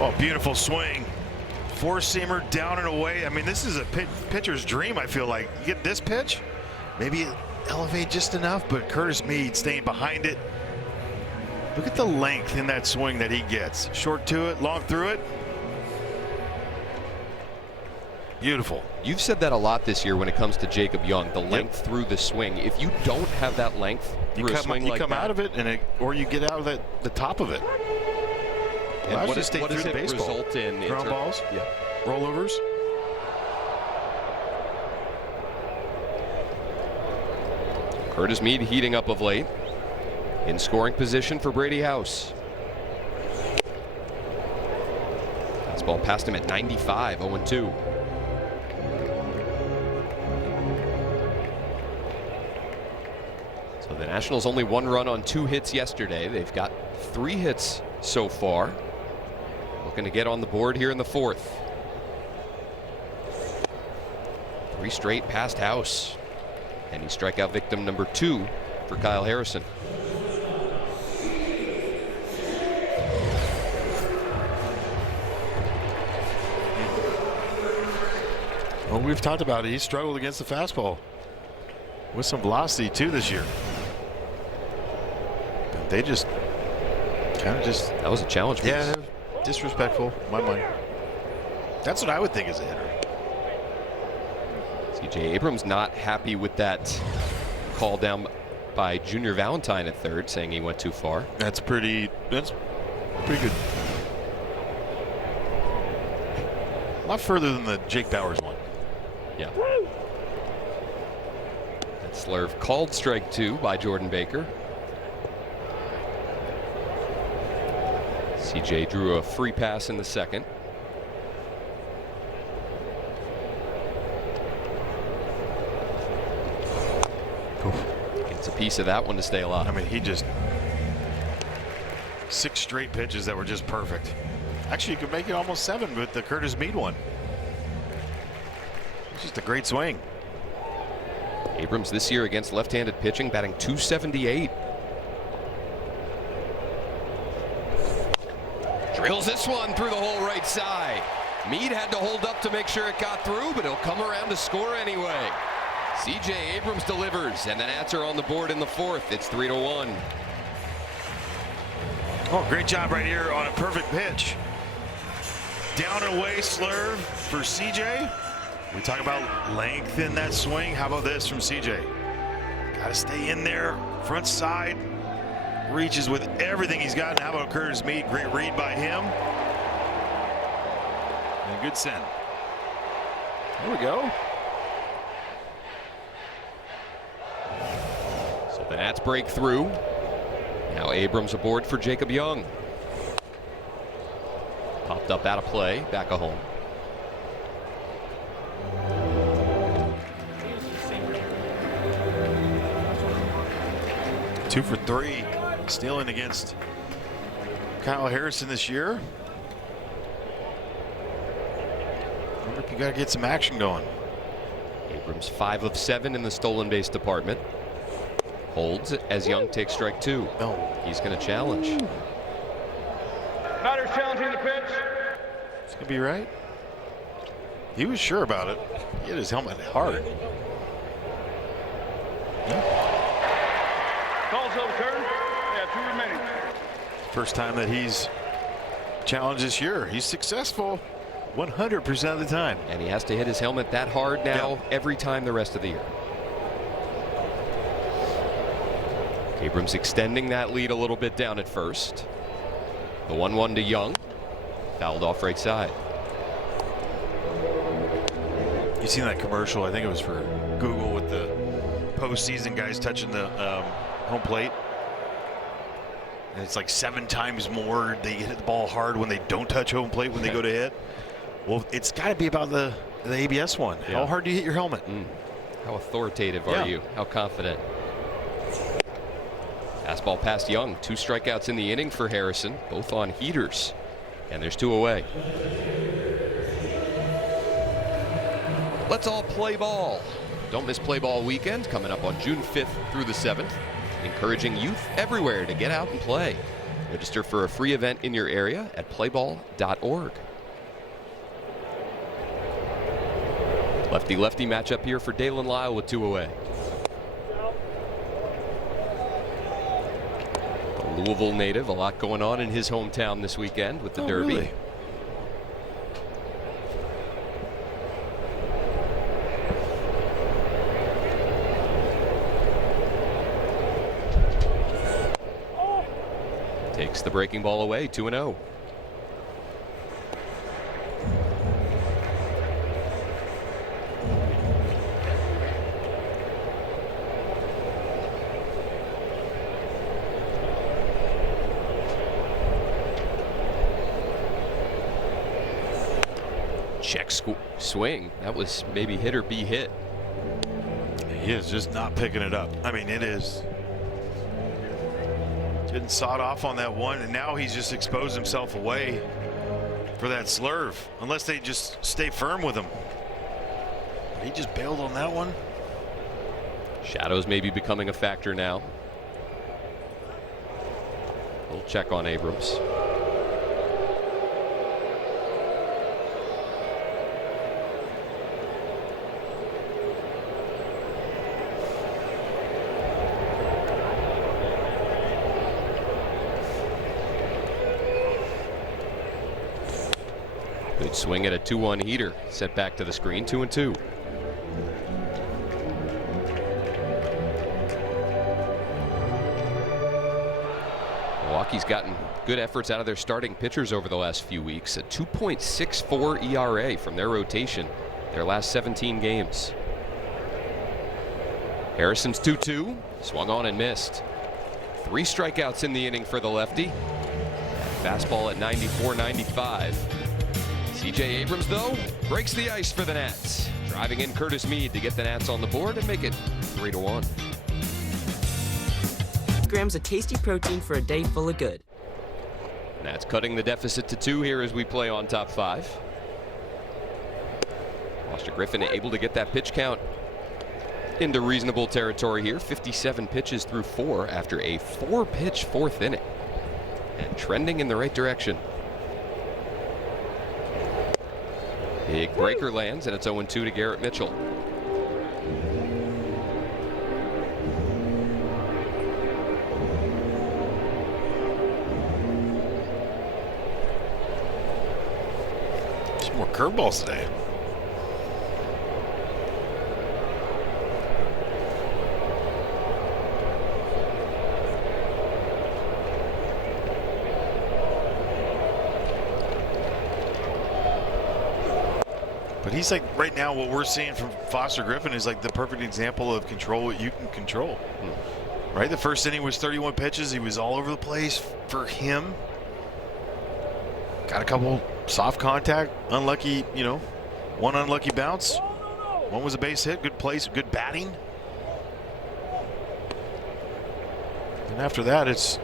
Oh, beautiful swing. Four-seamer down and away. I mean, this is a pitcher's dream, I feel like. You get this pitch, maybe elevate just enough, but Curtis Mead staying behind it. Look at the length in that swing that he gets. Short to it, long through it. Beautiful. You've said that a lot this year when it comes to Jacob Young, the length through the swing. If you don't have that length through a swing like that, you come out of it, or you get out of the top of it. And what does it result in? Ground balls? Yeah. Rollovers? Curtis Mead heating up of late. In scoring position for Brady House. Fastball passed him at 95, 0-2. So the Nationals only one run on 2 hits yesterday. They've got 3 hits so far. Looking to get on the board here in the fourth. 3 straight past House. And he's strikeout victim number 2 for Kyle Harrison. Well, we've talked about it. He struggled against the fastball with some velocity too this year. They just kind of that was a challenge. Yeah, disrespectful in my mind. That's what I would think as a hitter. C.J. Abrams not happy with that call down by Junior Valentine at third, saying he went too far. That's pretty good. A lot further than the Jake Bauers one. Yeah. That slurve called strike 2 by Jordan Baker. C.J. drew a free pass in the second. Gets a piece of that one to stay alive. I mean, he just 6 straight pitches that were just perfect. Actually, you could make it almost 7 with the Curtis Mead one. It's just a great swing. Abrams this year against left-handed pitching, batting .278. Drills this one through the whole right side. Mead had to hold up to make sure it got through, but he'll come around to score anyway. C.J. Abrams delivers, and the Nats are on the board in the fourth. It's 3-1. Oh, great job right here on a perfect pitch. Down and away slurve for C.J. We talk about length in that swing. How about this from C.J.? Got to stay in there, front side. Reaches with everything he's got. And how about Curtis Mead? Great read by him. And a good send. There we go. So the Nats break through. Now Abrams aboard for Jacob Young. Popped up out of play, back at home. Two for 3. Stealing against Kyle Harrison this year. Wonder if you got to get some action going. Abrams 5 of 7 in the stolen base department. Holds as Young takes strike 2. No. He's going to challenge. Batter's challenging the pitch. It's going to be right. He was sure about it. He hit his helmet hard. Calls overturned. Yeah, 2 remaining. First time that he's challenged this year. He's successful 100% of the time. And he has to hit his helmet that hard now every time the rest of the year. Abrams extending that lead a little bit down at first. The 1-1 to Young. Fouled off right side. You seen that commercial? I think it was for Google with the postseason guys touching the home plate. And it's like 7 times more they hit the ball hard when they don't touch home plate when they go to hit. Well, it's got to be about the ABS one. How hard do you hit your helmet? How authoritative are you? How confident? Fastball past Young. 2 strikeouts in the inning for Harrison, both on heaters. And there's 2 away. Let's all play ball. Don't miss Play Ball Weekend coming up on June 5th through the 7th. Encouraging youth everywhere to get out and play. Register for a free event in your area at playball.org. Lefty-lefty matchup here for Dalen Lyle with 2 away. The Louisville native, a lot going on in his hometown this weekend with the Derby. Really? Takes the breaking ball away, 2-0. Check swing. That was maybe hit or be hit. He is just not picking it up. I mean, it is. Getting sawed off on that one, and now he's just exposed himself away for that slurve, unless they just stay firm with him. He just bailed on that one. Shadows maybe becoming a factor now. Little check on Abrams. Good swing at a 2-1 heater. Set back to the screen, 2-2. Milwaukee's gotten good efforts out of their starting pitchers over the last few weeks. A 2.64 ERA from their rotation their last 17 games. Harrison's 2-2. Swung on and missed. 3 strikeouts in the inning for the lefty. Fastball at 94-95. CJ Abrams, though, breaks the ice for the Nats. Driving in Curtis Mead to get the Nats on the board and make it 3-1. Grams of tasty protein for a day full of good. Nats cutting the deficit to 2 here as we play on top 5. Foster Griffin able to get that pitch count into reasonable territory here. 57 pitches through 4 after a 4-pitch 4th inning. And trending in the right direction. Big breaker lands, and it's 0-2 to Garrett Mitchell. Some more curveballs today. But he's like, right now, what we're seeing from Foster Griffin is like the perfect example of control what you can control. Right? The first inning was 31 pitches. He was all over the place for him. Got a couple soft contact, unlucky, one unlucky bounce. One was a base hit, good place, good batting. And after that, it's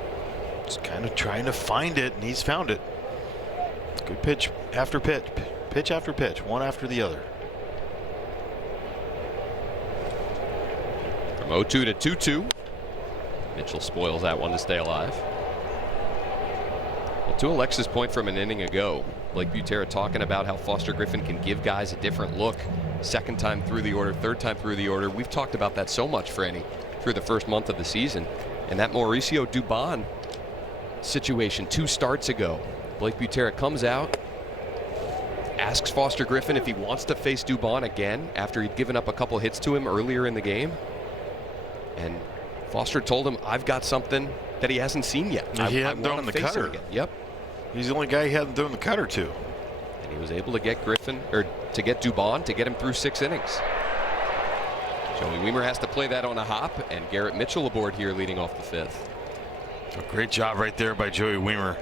kind of trying to find it, and he's found it. Good pitch after pitch. Pitch after pitch, one after the other. From 0-2 to 2-2. Mitchell spoils that one to stay alive. Well, to Alexa's point from an inning ago, Blake Butera talking about how Foster Griffin can give guys a different look. Second time through the order, third time through the order. We've talked about that so much, Franny, through the first month of the season. And that Mauricio Dubon situation 2 starts ago. Blake Butera comes out, asks Foster Griffin if he wants to face Dubon again after he'd given up a couple hits to him earlier in the game. And Foster told him, I've got something that he hasn't seen yet. He hadn't thrown the cutter. Yep. He's the only guy he hadn't thrown the cutter to. And he was able to get to get Dubon to get him through 6 innings. Joey Weimer has to play that on a hop, and Garrett Mitchell aboard here leading off the 5th. A great job right there by Joey Weimer.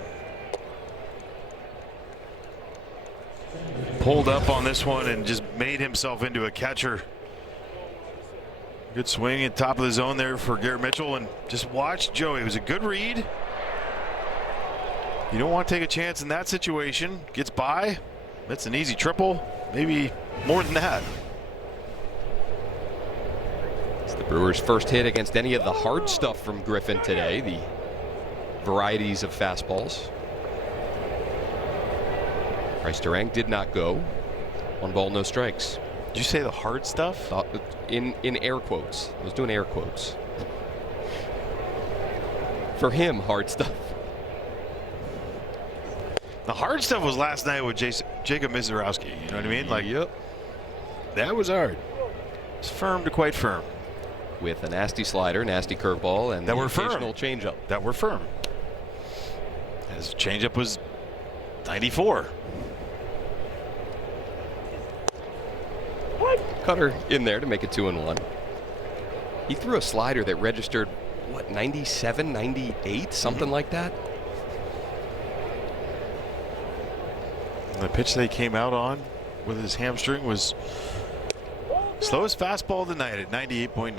Pulled up on this one and just made himself into a catcher. Good swing at top of the zone there for Garrett Mitchell, and just watch Joey. It was a good read. You don't want to take a chance in that situation. Gets by. That's an easy triple. Maybe more than that. It's the Brewers' first hit against any of the hard stuff from Griffin today, the varieties of fastballs. Bryce Turang did not go. 1 ball, no strikes. Did you say the hard stuff? In air quotes. I was doing air quotes. For him, hard stuff. The hard stuff was last night with Jacob Mizorowski. You know what I mean? Like, yep. That was hard. It's firm to quite firm. With a nasty slider, nasty curveball, and that the were occasional firm. changeup. That were firm. His changeup was 94. Cutter in there to make it 2-1. He threw a slider that registered, what, 97, 98, something like that? The pitch they came out on with his hamstring was slowest fastball of the night at 98.9.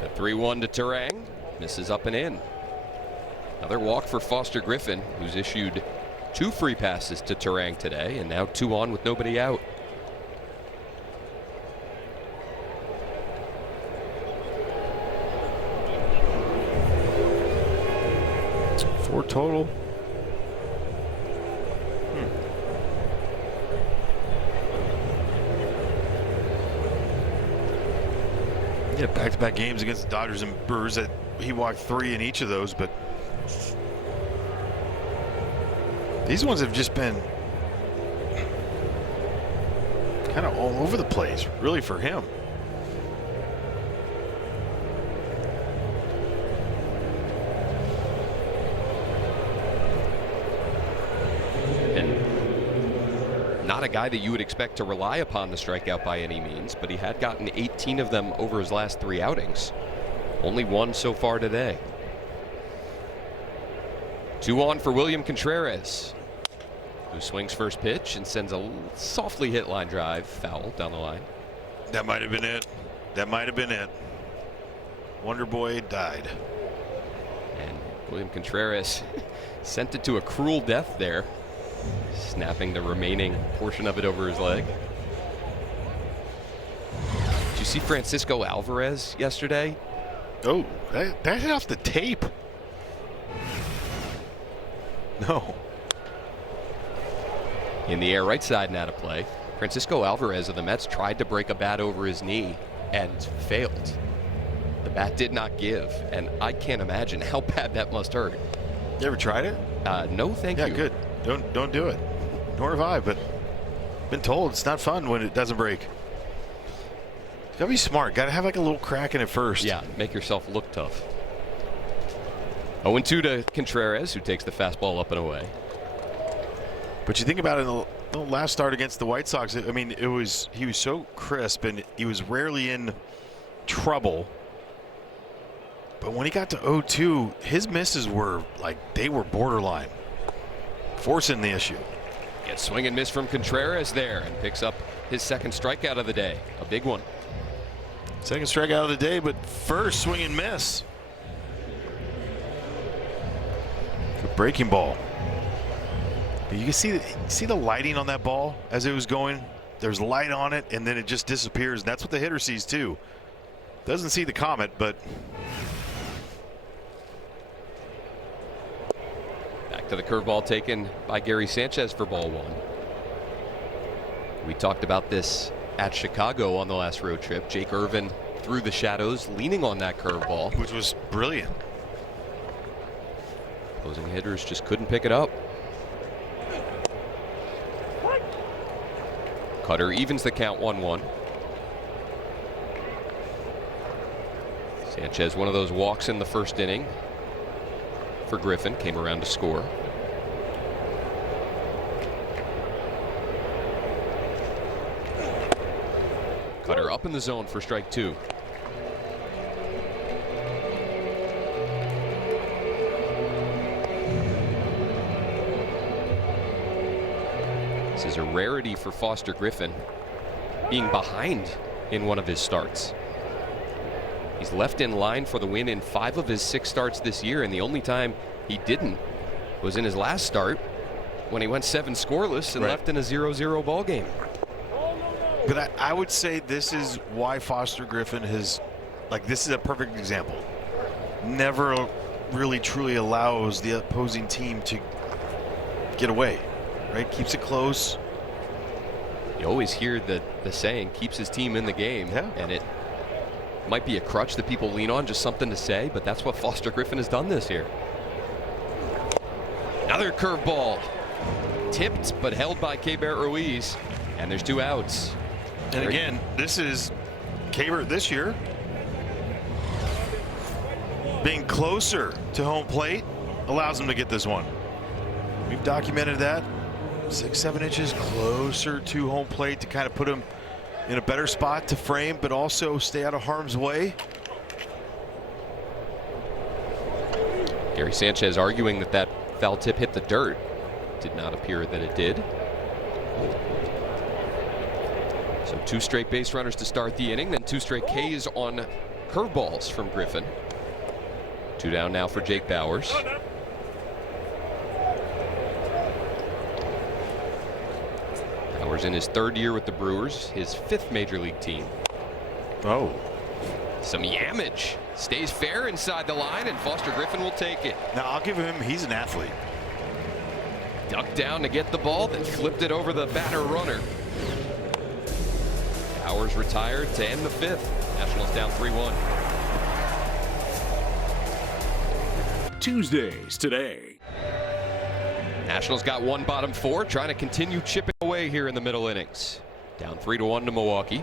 The 3-1 to Turang. Misses up and in. Another walk for Foster Griffin, who's issued 2 free passes to Turang today, and now 2 on with nobody out. Four total. Yeah, back-to-back games against the Dodgers and Brewers that he walked 3 in each of those, but these ones have just been kind of all over the place, really, for him. And not a guy that you would expect to rely upon the strikeout by any means, but he had gotten 18 of them over his last 3 outings. Only 1 so far today. 2 on for William Contreras, who swings first pitch and sends a softly hit line drive foul down the line. That might have been it. That might have been it. Wonder Boy died. And William Contreras sent it to a cruel death there, snapping the remaining portion of it over his leg. Did you see Francisco Alvarez yesterday? Oh, that hit off the tape. No. In the air, right side and out of play. Francisco Alvarez of the Mets tried to break a bat over his knee and failed. The bat did not give, and I can't imagine how bad that must hurt. You ever tried it? No, thank you. Yeah, good. Don't do it. Nor have I, but been told it's not fun when it doesn't break. You gotta be smart. Gotta have like a little crack in it first. Yeah, make yourself look tough. 0-2 to Contreras, who takes the fastball up and away. But you think about it, in the last start against the White Sox, I mean, he was so crisp and he was rarely in trouble. But when he got to 0-2, his misses were like, they were borderline, forcing the issue. Gets swing and miss from Contreras there and picks up his second strikeout of the day. A big one. Second strikeout of the day, but first swing and miss. Good breaking ball. But you can see the lighting on that ball as it was going. There's light on it, and then it just disappears. And that's what the hitter sees too. Doesn't see the comet, but back to the curveball taken by Gary Sanchez for ball 1. We talked about this at Chicago on the last road trip. Jake Irvin through the shadows, leaning on that curveball, which was brilliant. Opposing hitters just couldn't pick it up. Cutter evens the count 1-1. Sanchez, one of those walks in the first inning for Griffin, came around to score. Cutter up in the zone for strike 2. This is a rarity for Foster Griffin, being behind in one of his starts. He's left in line for the win in 5 of his 6 starts this year, and the only time he didn't was in his last start when he went 7 scoreless and left in a 0-0 ball game. But I would say this is why Foster Griffin has, like, this is a perfect example. Never really truly allows the opposing team to get away, right? Keeps it close. You always hear the saying, keeps his team in the game. Yeah. And it might be a crutch that people lean on, just something to say, but that's what Foster Griffin has done this year. Another curveball. Tipped, but held by Keibert Ruiz. And there's 2 outs. And again, this is Keibert this year being closer to home plate allows him to get this one. We've documented that. 6-7 inches closer to home plate to kind of put him in a better spot to frame, but also stay out of harm's way. Gary Sanchez arguing that foul tip hit the dirt. Did not appear that it did. So 2 straight base runners to start the inning, then 2 straight Ks on curveballs from Griffin. 2 down now for Jake Bauers. Bauers in his 3rd year with the Brewers, his 5th major league team. Oh. Some yamage. Stays fair inside the line, and Foster Griffin will take it. Now I'll give him, he's an athlete. Ducked down to get the ball, then flipped it over the batter runner. Bauers retired to end the 5th. Nationals down 3-1. Tuesdays today. Nationals got 1 bottom 4, trying to continue chipping away here in the middle innings. Down 3-1 to Milwaukee.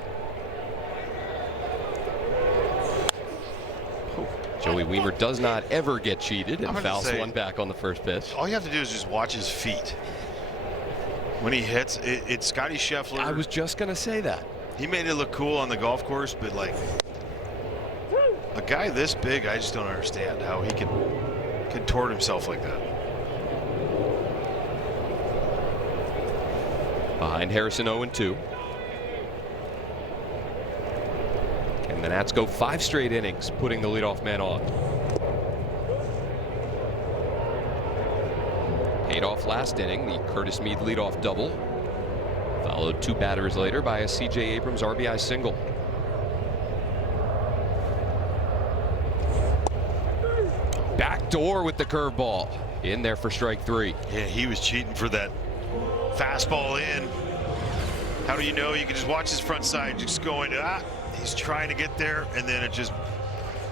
Joey Weimer does not ever get cheated and fouls one back on the first pitch. All you have to do is just watch his feet. When he hits, it's Scotty Scheffler. I was just going to say that. He made it look cool on the golf course, but like a guy this big, I just don't understand how he can contort himself like that. Behind Harrison 0-2. And the Nats go 5 straight innings, putting the leadoff man on. Paid off last inning, the Curtis Mead leadoff double. Followed 2 batters later by a C.J. Abrams RBI single. Backdoor with the curveball. In there for strike 3. Yeah, he was cheating for that fastball in. How do you know? You can just watch his front side just going, he's trying to get there, and then it just,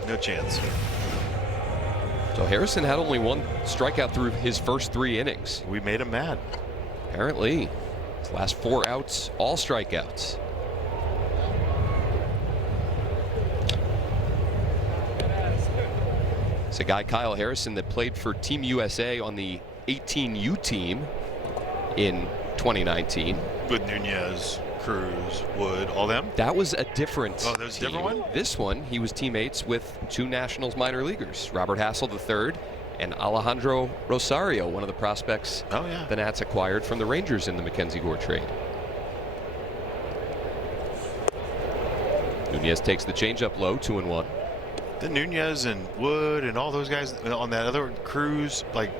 no chance. So Harrison had only 1 strikeout through his first 3 innings. We made him mad. Apparently. His last 4 outs, all strikeouts. It's a guy, Kyle Harrison, that played for Team USA on the 18U team in 2019. With Nunez, Cruz, Wood, all them? That was a different that was a different one? This one, he was teammates with 2 Nationals minor leaguers, Robert Hassel III and Alejandro Rosario, one of the prospects the Nats acquired from the Rangers in the Mackenzie Gore trade. Nunez takes the changeup low, 2-1. The Nunez and Wood and all those guys on that other Cruz, like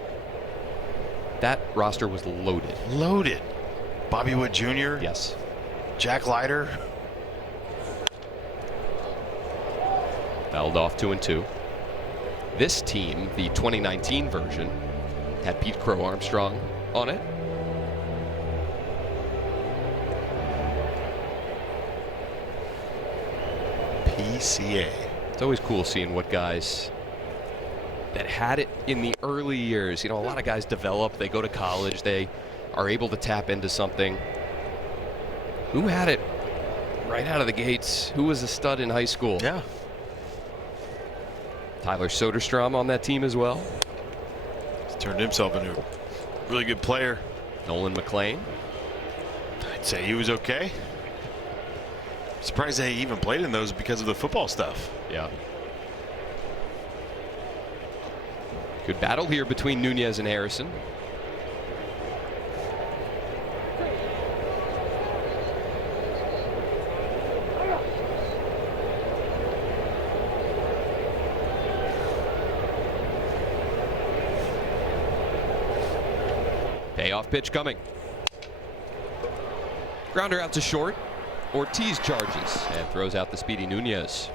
that roster was loaded. Loaded. Bobby Wood Jr. Yes. Jack Leiter. Fouled off 2-2. This team, the 2019 version, had Pete Crow Armstrong on it. PCA. It's always cool seeing what guys that had it in the early years. You know, a lot of guys develop, they go to college, they are able to tap into something. Who had it right out of the gates? Who was a stud in high school? Yeah. Tyler Soderstrom on that team as well. He's turned himself into a really good player. Nolan McLean. I'd say he was okay. Surprised they even played in those because of the football stuff. Yeah. Good battle here between Nunez and Harrison. Payoff pitch coming. Grounder out to short. Ortiz charges and throws out the speedy Nunez.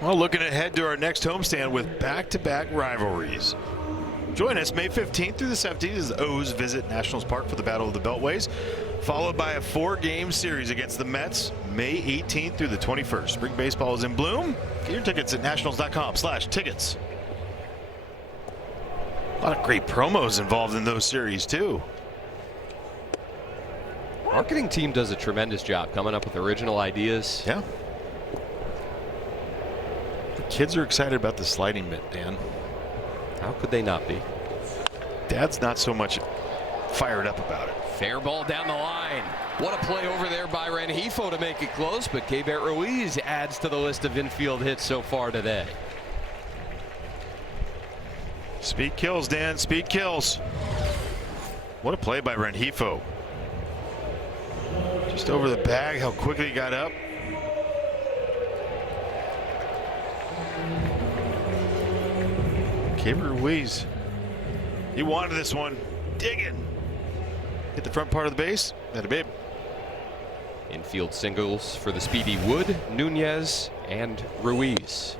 Well, looking ahead to our next homestand with back-to-back rivalries. Join us May 15th through the 17th as the O's visit Nationals Park for the Battle of the Beltways, followed by a 4-game series against the Mets May 18th through the 21st. Spring baseball is in bloom. Get your tickets at nationals.com/tickets. A lot of great promos involved in those series, too. Marketing team does a tremendous job coming up with original ideas. Yeah. The kids are excited about the sliding mitt, Dan. How could they not be? Dad's not so much fired up about it. Fair ball down the line. What a play over there by Rengifo to make it close, but Keibert Ruiz adds to the list of infield hits so far today. Speed kills, Dan. Speed kills. What a play by Rengifo. Just over the bag, how quickly he got up. Keibert Ruiz. He wanted this one. Digging. Hit the front part of the base. That a babe. Infield singles for the speedy Wood, Nunez, and Ruiz.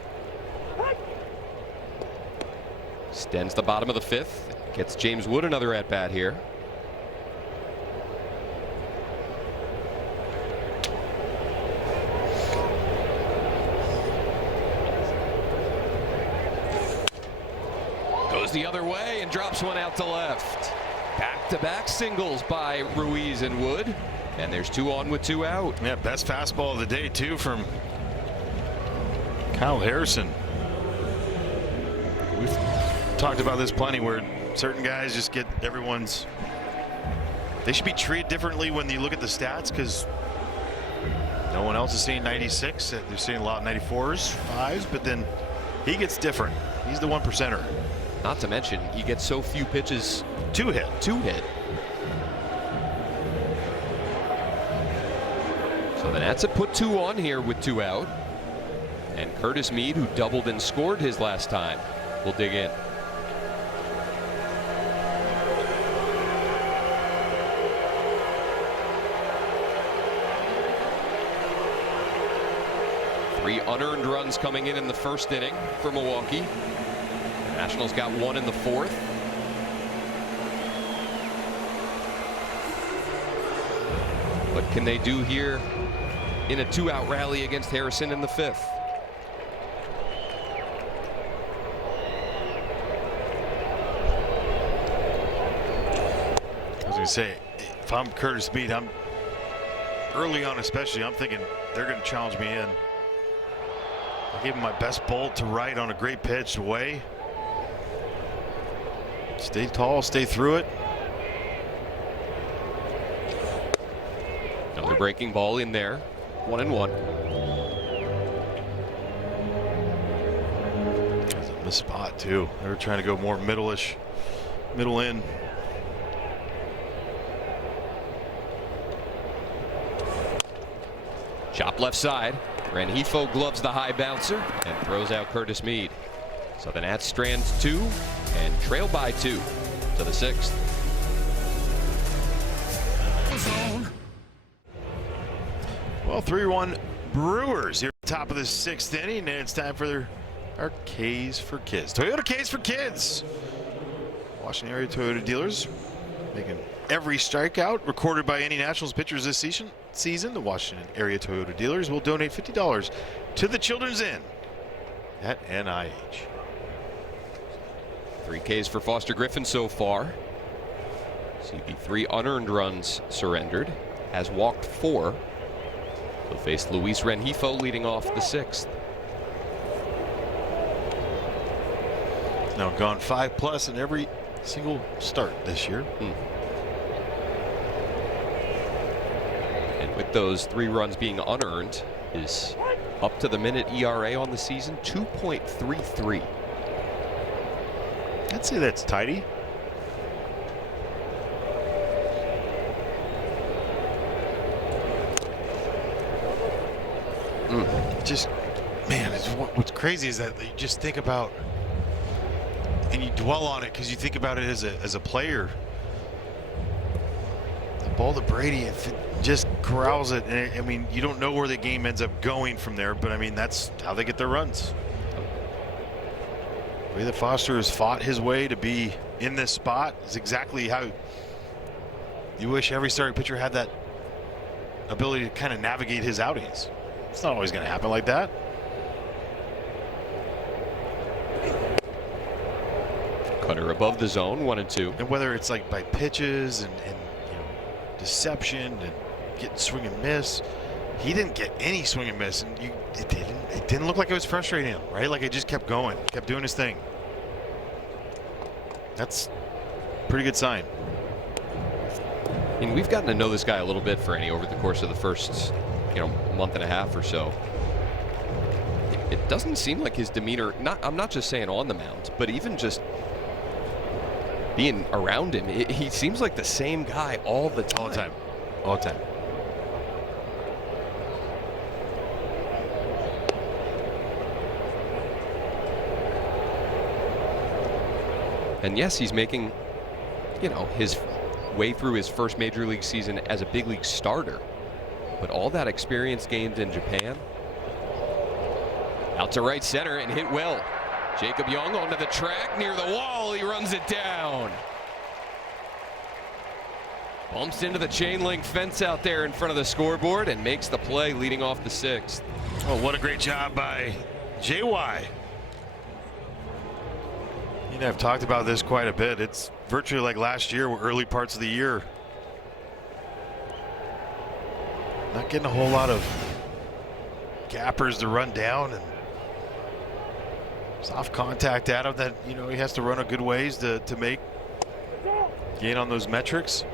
Extends the bottom of the 5th. Gets James Wood another at-bat here. Goes the other way and drops one out to left. Back-to-back singles by Ruiz and Wood. And there's 2 on with 2 out. Yeah, best fastball of the day, too, from Kyle Harrison. We've talked about this plenty, where certain guys just get everyone's. They should be treated differently when you look at the stats, because no one else is seeing 96. They're seeing a lot of 94s, 5s, but then he gets different. He's the 1%er. Not to mention, he gets so few pitches. 2 hit. So the Nats have put 2 on here with 2 out. And Curtis Mead, who doubled and scored his last time, will dig in. Three unearned runs coming in the first inning for Milwaukee. Nationals got 1 in the 4th. What can they do here in a 2-out rally against Harrison in the 5th? I was going to say, if I'm Curtis Mead, I'm early on especially, I'm thinking they're going to challenge me in. I gave him my best bolt to right on a great pitch away. Stay tall, stay through it. Another breaking ball in there. 1-1. That's a missed spot too. They were trying to go more middle-ish, middle in. Chop left side. Rengifo gloves the high bouncer and throws out Curtis Mead. So the Nats strand 2 and trail by 2 to the 6th. Well, 3-1 Brewers here at the top of the 6th inning, and it's time for our K's for Kids. Toyota K's for Kids. Washington area Toyota dealers making every strikeout recorded by any Nationals pitchers this season. The Washington area Toyota dealers will donate $50 to the Children's Inn at NIH. 3 Ks for Foster Griffin so far. CB 3 unearned runs surrendered. Has walked 4. He'll face Luis Rengifo leading off the 6th. Now gone 5+ in every single start this year. And with those 3 runs being unearned, is up to the minute ERA on the season 2.33. I'd say that's tidy. Just, man, what's crazy is that you just think about and you dwell on it because you think about it as a player. The ball to Brady, if it just corrals it, and I mean, you don't know where the game ends up going from there, but I mean, that's how they get their runs. The way that Foster has fought his way to be in this spot is exactly how you wish every starting pitcher had that ability to kind of navigate his outings. It's not always going to happen like that. Cutter above the zone, 1-2. And whether it's like by pitches and you know, deception and getting swing and miss, he didn't get any swing and miss, and it didn't look like it was frustrating him, right? Like it just kept going, kept doing his thing. That's a pretty good sign. I mean, we've gotten to know this guy a little bit, Franny, over the course of the first, month and a half or so. It doesn't seem like his demeanor, I'm not just saying on the mound, but even just being around him, he seems like the same guy all the time. All the time. All the time. And yes, he's making, his way through his first major league season as a big league starter. But all that experience gained in Japan. Out to right center and hit well. Jacob Young onto the track near the wall. He runs it down. Bumps into the chain link fence out there in front of the scoreboard and makes the play leading off the sixth. Oh, what a great job by JY. I've talked about this quite a bit. It's virtually like last year, early parts of the year. Not getting a whole lot of gappers to run down, and soft contact at him that, he has to run a good ways to make gain on those metrics.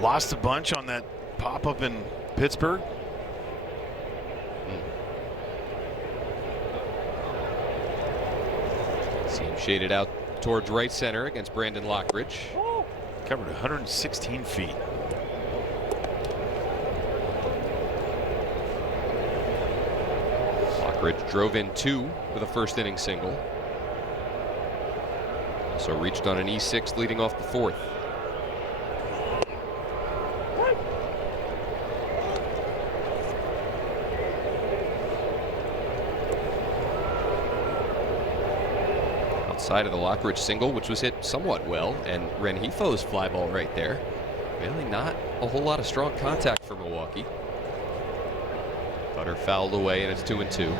Lost a bunch on that pop-up in Pittsburgh. See him shaded out towards right center against Brandon Lockridge. Covered 116 feet. Lockridge drove in 2 with a first inning single. Also reached on an E6 leading off the 4th. Outside of the Lockridge single, which was hit somewhat well, and Renjifo's fly ball right there. Really not a whole lot of strong contact for Milwaukee. Cutter fouled away, and it's 2-2.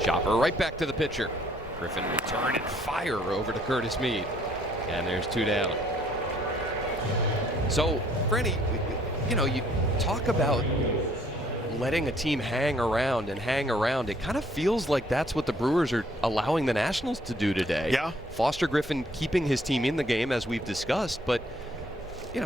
Chopper right back to the pitcher. Griffin will turn and fire over to Curtis Mead. And there's 2 down. So, Franny, you talk about letting a team hang around. It kind of feels like that's what the Brewers are allowing the Nationals to do today. Yeah. Foster Griffin keeping his team in the game, as we've discussed, but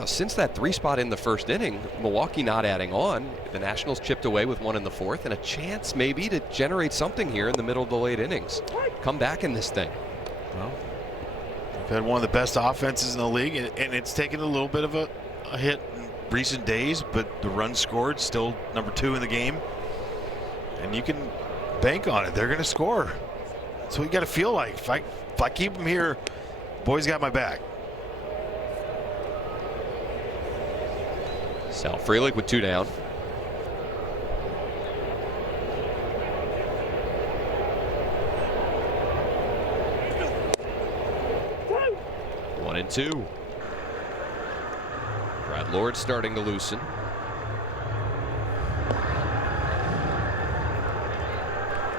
since that 3 spot in the first inning, Milwaukee not adding on, the Nationals chipped away with 1 in the 4th, and a chance maybe to generate something here in the middle of the late innings. Come back in this thing. Well, we've had one of the best offenses in the league, and it's taken a little bit of a hit in recent days, but the runs scored, still number 2 in the game. And you can bank on it. They're going to score. That's what you got to feel like. If I keep them here, boys got my back. Sal Frelick with 2 down. One and 2. Brad Lord starting to loosen.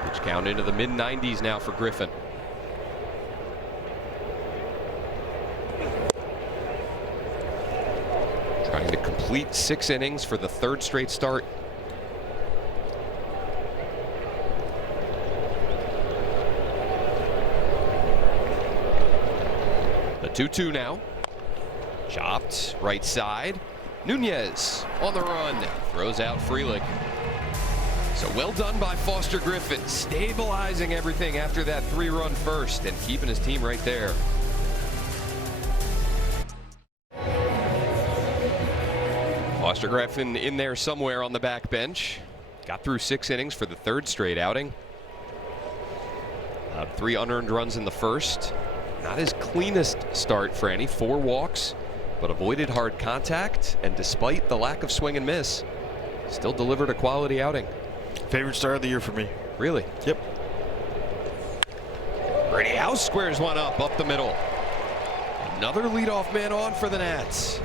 Pitch count into the mid-90s now for Griffin. Trying to complete 6 innings for the 3rd straight start. The 2-2 now. Chopped right side. Nunez on the run. Throws out Frelick. So well done by Foster Griffin, stabilizing everything after that 3-run first and keeping his team right there. Foster Griffin in there somewhere on the back bench. Got through 6 innings for the 3rd straight outing. 3 unearned runs in the first. Not his cleanest start for any. 4 walks, but avoided hard contact, and despite the lack of swing and miss, still delivered a quality outing. Favorite start of the year for me. Really? Yep. Brady House squares one up the middle. Another leadoff man on for the Nats.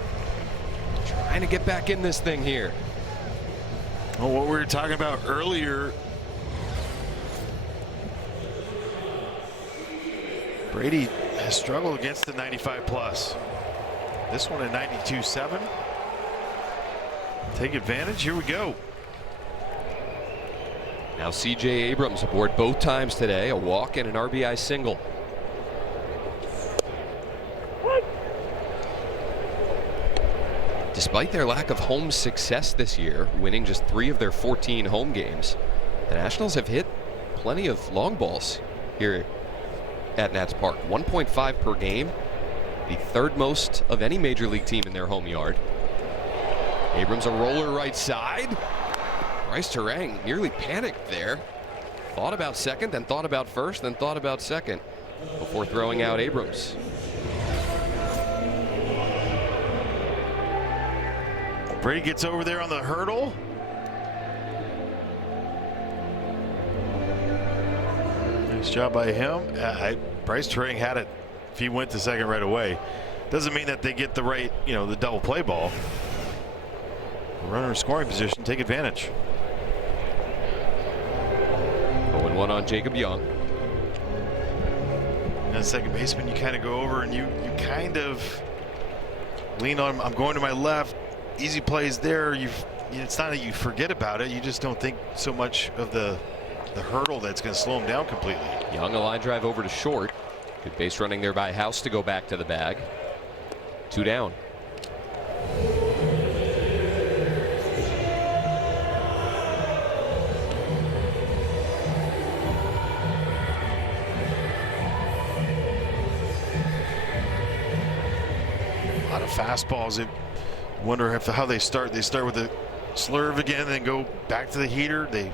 Trying to get back in this thing here. Well, what we were talking about earlier, Brady has struggled against the 95 plus. This one at 92.7. Take advantage. Here we go. Now C.J. Abrams aboard both times today, a walk and an RBI single. Despite their lack of home success this year, winning just 3 of their 14 home games, the Nationals have hit plenty of long balls here at Nats Park. 1.5 per game, the 3rd most of any major league team in their home yard. Abrams a roller right side. Bryce Terang nearly panicked there. Thought about second, then thought about first, then thought about second before throwing out Abrams. Brady gets over there on the hurdle. Nice job by him. Bryce Terang had it if he went to second right away. Doesn't mean that they get the right, the double play ball. Runner in scoring position, take advantage. 0-1 on Jacob Young. And second baseman, you kind of go over and you kind of lean on. I'm going to my left. Easy plays there. It's not that you forget about it. You just don't think so much of the hurdle that's going to slow him down completely. Young a line drive over to short. Good base running there by House to go back to the bag. 2 down. A lot of fastballs. I wonder how they start. They start with a slurve again, then go back to the heater. They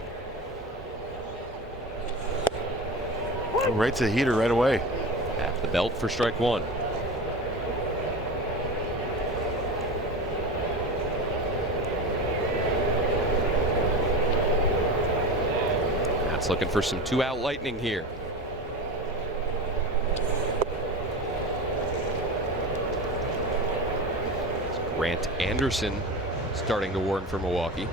go right to the heater right away. At the belt for strike 1. That's looking for some 2-out lightning here. Grant Anderson starting to warn for Milwaukee.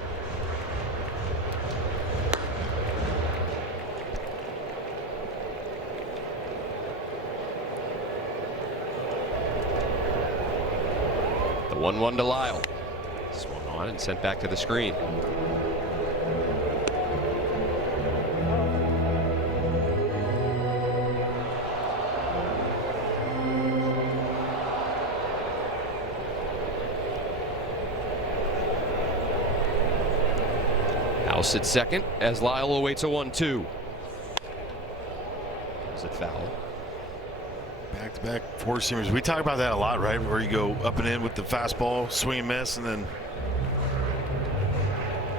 The 1-1 to Lyle. Swung on and sent back to the screen. House at second as Lyle awaits a 1-2. Is it foul? Back-to-back 4-seamers. We talk about that a lot, right? Where you go up and in with the fastball, swing and miss, and then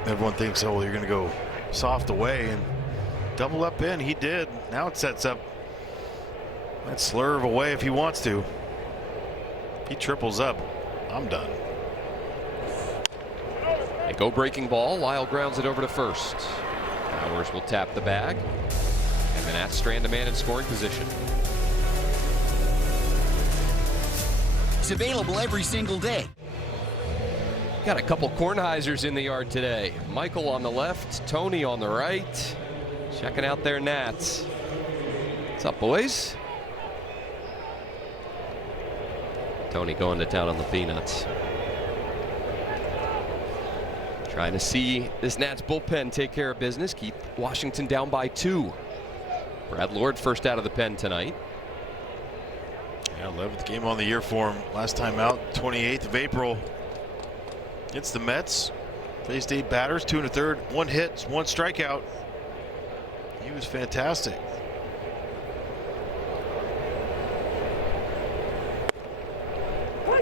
everyone thinks, oh, well, you're going to go soft away and double up in. He did. Now it sets up that slurve away if he wants to. If he triples up, I'm done. They go breaking ball. Lyle grounds it over to first. Bowers will tap the bag. And the Nats strand a man in scoring position. It's available every single day. Got a couple Kornheisers in the yard today. Michael on the left, Tony on the right. Checking out their Nats. What's up, boys? Tony going to town on the peanuts. Trying to see this Nats bullpen take care of business. Keep Washington down by 2. Brad Lord first out of the pen tonight. Yeah, 11th game on the year for him. Last time out, 28th of April. It's the Mets. Faced 8 batters, 2 1/3, 1 hit, 1 strikeout. He was fantastic.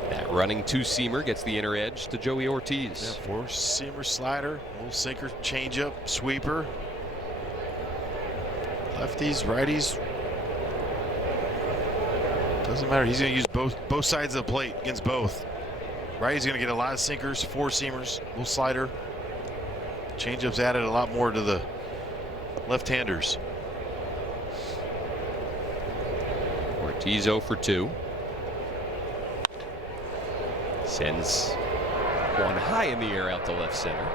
That running two-seamer gets the inner edge to Joey Ortiz. Yeah, 4-seamer slider, little sinker, changeup, sweeper. Lefties, righties. Doesn't matter. He's going to use both sides of the plate against both. Righty's going to get a lot of sinkers, 4-seamers, little slider. Changeup's added a lot more to the left-handers. Ortiz 0 for 2. Sends one high in the air out to left center.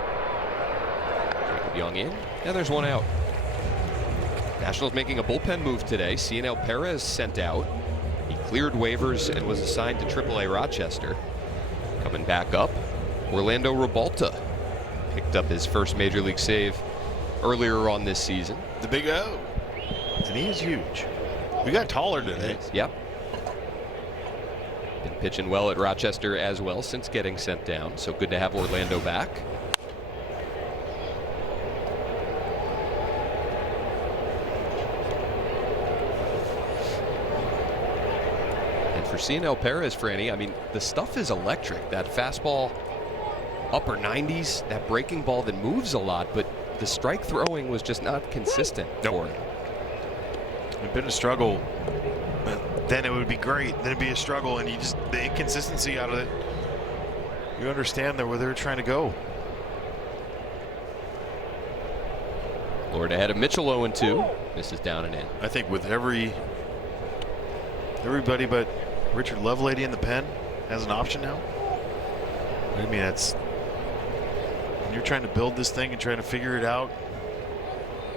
Jacob Young in, and there's 1 out. Nationals making a bullpen move today. Cionel Perez sent out. He cleared waivers and was assigned to AAA Rochester. Coming back up, Orlando Ribalta picked up his first major league save earlier on this season. The big O. And he is huge. We got taller today. Yep. Been pitching well at Rochester as well since getting sent down, so good to have Orlando back. And for Cionel Perez, Franny, I mean, the stuff is electric. That fastball, upper 90s, that breaking ball that moves a lot, but the strike throwing was just not consistent for him. It's been a struggle. Then it would be great. Then it'd be a struggle, and you just the inconsistency out of it. You understand where they're trying to go. Lord ahead of Mitchell 0-2. Misses down and in. I think with everybody but Richard Lovelady in the pen has an option now. I mean, that's when you're trying to build this thing and trying to figure it out.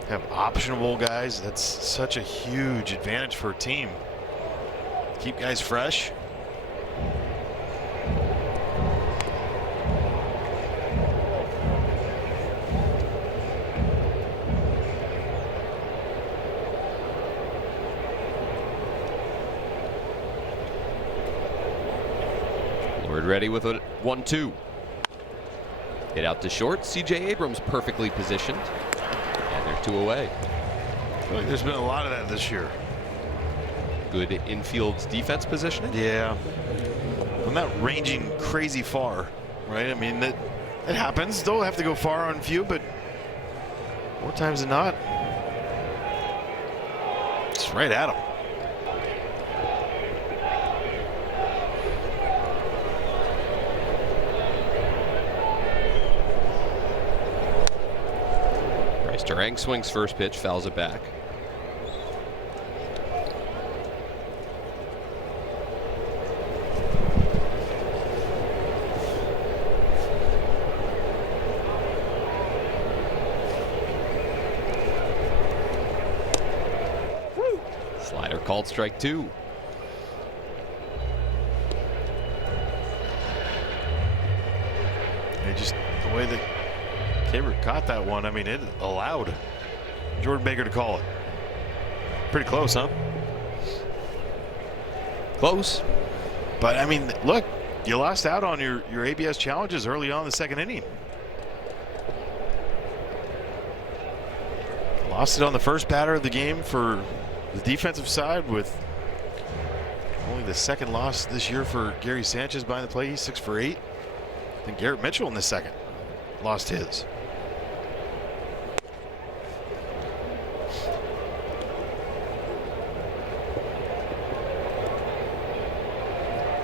Have optionable guys. That's such a huge advantage for a team. Keep guys fresh. Lord ready with a 1-2. Hit out to short. C.J. Abrams perfectly positioned. And they're 2 away. I feel like there's been a lot of that this year. Good infield defense positioning. Yeah. I'm not ranging crazy far, right? I mean, it happens. They'll have to go far on few, but more times than not, it's right at them. Bryce Terang swings first pitch, fouls it back. Called strike 2. And just the way that Caber caught that one, I mean, it allowed Jordan Baker to call it. Pretty close, huh? Close. But I mean, look, you lost out on your ABS challenges early on in the second inning. Lost it on the first batter of the game for the defensive side, with only the second loss this year for Gary Sanchez behind the plate. He's 6 for 8. Then Garrett Mitchell in the second lost his.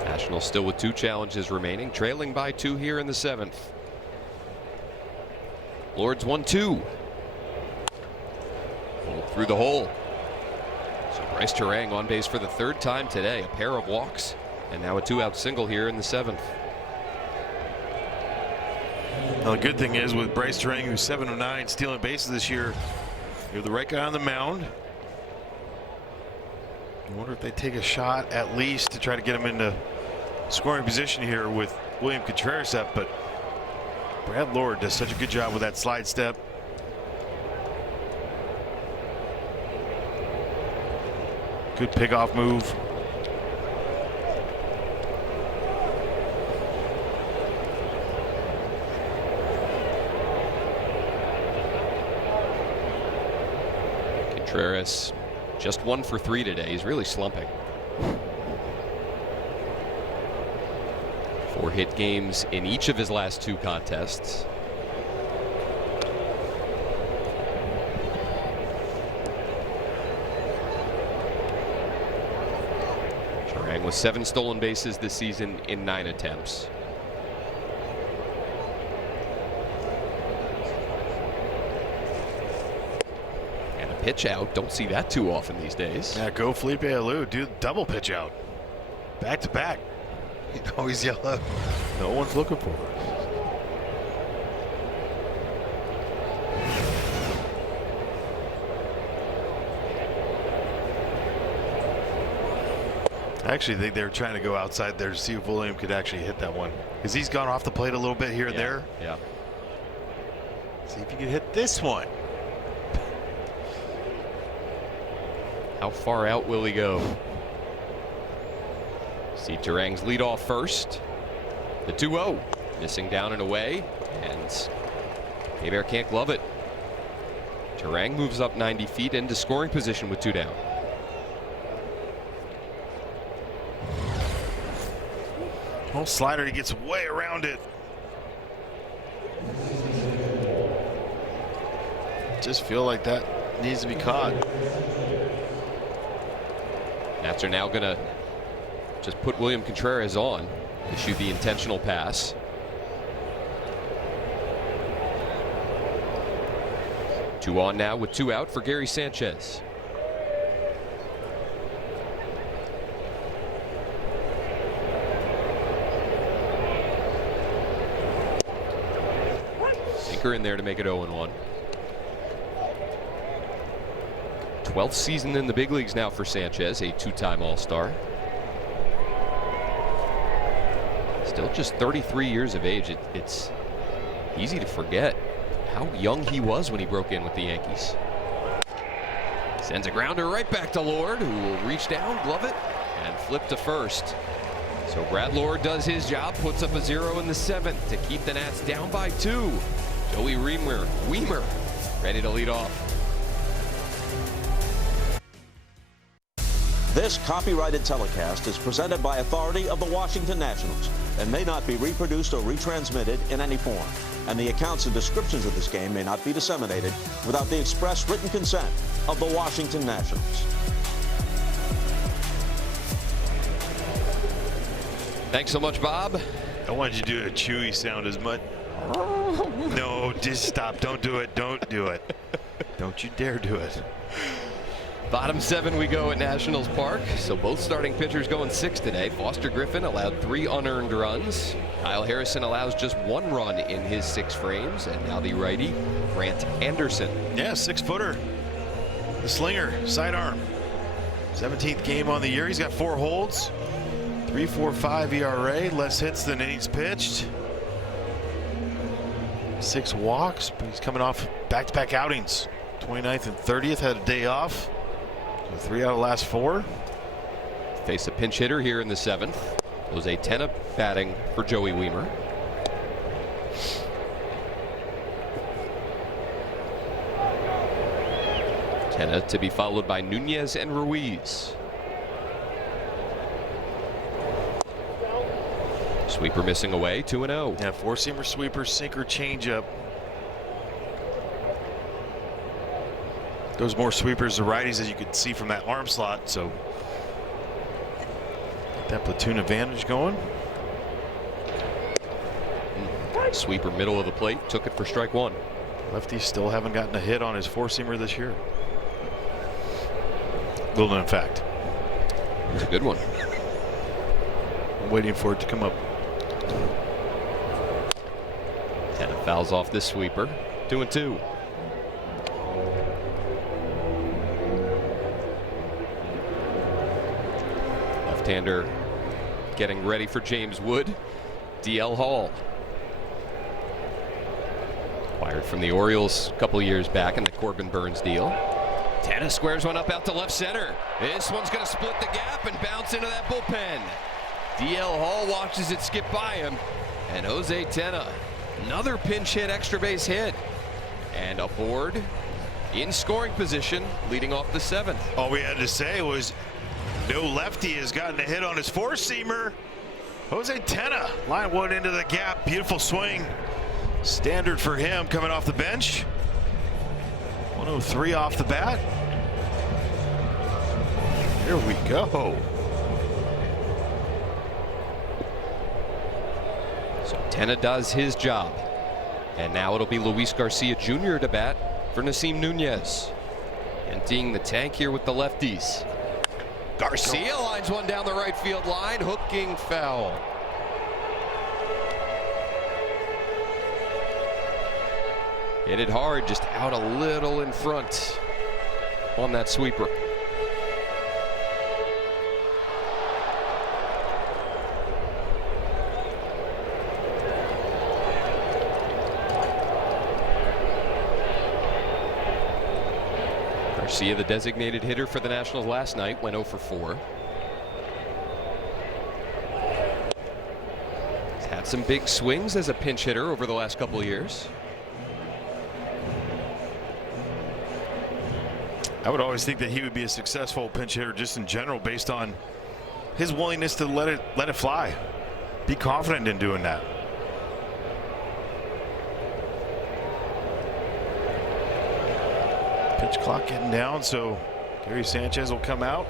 Nationals still with 2 challenges remaining, trailing by 2 here in the 7th. Lords 1-2. Through the hole. So Bryce Terang on base for the 3rd time today. A pair of walks and now a 2-out single here in the 7th. Now the good thing is with Bryce Terang, who's 7 of 9 stealing bases this year, you have the right guy on the mound. I wonder if they take a shot at least to try to get him into scoring position here with William Contreras up, but Brad Lord does such a good job with that slide step. Good pickoff move. Contreras just 1 for 3 today. He's really slumping. 4 hit games in each of his last 2 contests. Turang with 7 stolen bases this season in 9 attempts. And a pitch out. Don't see that too often these days. Yeah, go Felipe Alou. Do double pitch out. Back to back. You always yell out. No one's looking for it. I actually think they were trying to go outside there to see if William could actually hit that one. Because he's gone off the plate a little bit here and there. Yeah. See if you can hit this one. How far out will he go? See Turang's lead off first. The 2-0. Missing down and away. And Hebert can't glove it. Turang moves up 90 feet into scoring position with 2 down. Oh, slider, he gets way around it. Just feel like that needs to be caught. Nats are now going to just put William Contreras on, issue the intentional pass. Two on now with 2 out for Gary Sanchez. In there to make it 0-1. 12th season in the big leagues now for Sanchez, a 2-time All-Star. Still just 33 years of age. It's easy to forget how young he was when he broke in with the Yankees. Sends a grounder right back to Lord, who will reach down, glove it, and flip to first. So Brad Lord does his job, puts up a 0 in the 7th to keep the Nats down by 2. Joey Weimer ready to lead off. This copyrighted telecast is presented by authority of the Washington Nationals and may not be reproduced or retransmitted in any form. And the accounts and descriptions of this game may not be disseminated without the express written consent of the Washington Nationals. Thanks so much, Bob. I wanted you to do a chewy sound as much. No, just stop. Don't do it. Don't do it. Don't you dare do it. Bottom 7 we go at Nationals Park. So both starting pitchers going 6 today. Foster Griffin allowed 3 unearned runs. Kyle Harrison allows just 1 run in his 6 frames. And now the righty, Grant Anderson. Yeah, 6-footer. The slinger, sidearm. 17th game on the year. He's got 4 holds. 3.45 ERA. Less hits than innings pitched. 6 walks, but he's coming off back-to-back outings. 29th and 30th, had a day off. So 3 out of the last 4. Face a pinch hitter here in the 7th. Jose Tena batting for Joey Weimer. Tena to be followed by Nunez and Ruiz. Sweeper missing away, 2-0. Yeah, 4-seamer, sweeper, sinker, changeup. Those more sweepers to righties, as you can see from that arm slot. So get that platoon advantage going. Sweeper middle of the plate, took it for strike 1. Lefty still haven't gotten a hit on his 4-seamer this year. Little known fact. It's a good one. I'm waiting for it to come up. Tena fouls off this sweeper. 2-2. Left-hander getting ready for James Wood. DL Hall. Acquired from the Orioles a couple years back in the Corbin Burns deal. Tena squares one up out to left center. This one's going to split the gap and bounce into that bullpen. DL Hall watches it skip by him. And Jose Tena, another pinch hit, extra base hit. And aboard in scoring position, leading off the 7th. All we had to say was no lefty has gotten a hit on his four-seamer. Jose Tena, line one into the gap. Beautiful swing. Standard for him coming off the bench. 103 off the bat. Here we go. So Tena does his job. And now it'll be Luis Garcia Jr. to bat for Nasim Nunez. Emptying the tank here with the lefties. Garcia lines one down the right field line, hooking foul. Hit it hard, just out a little in front on that sweeper. Garcia, the designated hitter for the Nationals last night, went 0 for 4. He's had some big swings as a pinch hitter over the last couple of years. I would always think that he would be a successful pinch hitter just in general based on his willingness to let it fly. Be confident in doing that. Pitch clock getting down, so Gary Sanchez will come out.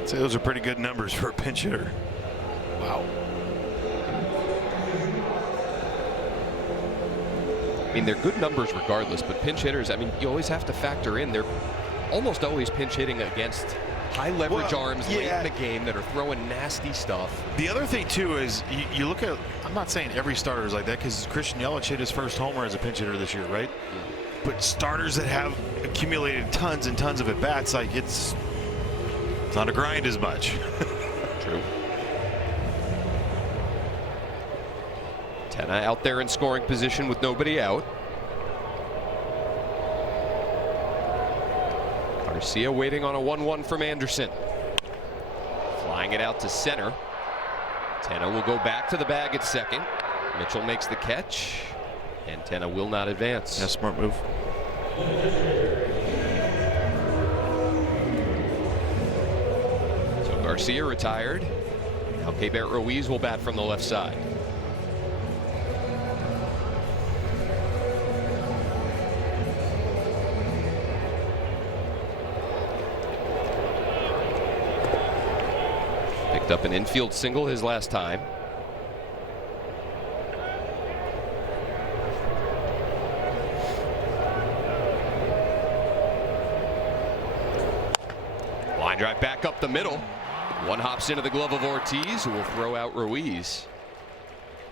I'd say those are pretty good numbers for a pinch hitter. Wow. I mean, they're good numbers regardless, but pinch hitters, I mean, you always have to factor in they're almost always pinch hitting against high leverage arms late in the game that are throwing nasty stuff. The other thing too is you look at, I'm not saying every starter is like that because Christian Yelich hit his first homer as a pinch hitter this year, right? But starters that have accumulated tons and tons of at bats, like it's not a grind as much. True. Tena out there in scoring position with nobody out. Garcia waiting on a 1-1 from Anderson. Flying it out to center. Tena will go back to the bag at second. Mitchell makes the catch, and Tena will not advance. Yeah, smart move. So Garcia retired. Now Keibert Ruiz will bat from the left side. Picked up an infield single his last time. Line drive back up the middle. One hops into the glove of Ortiz, who will throw out Ruiz.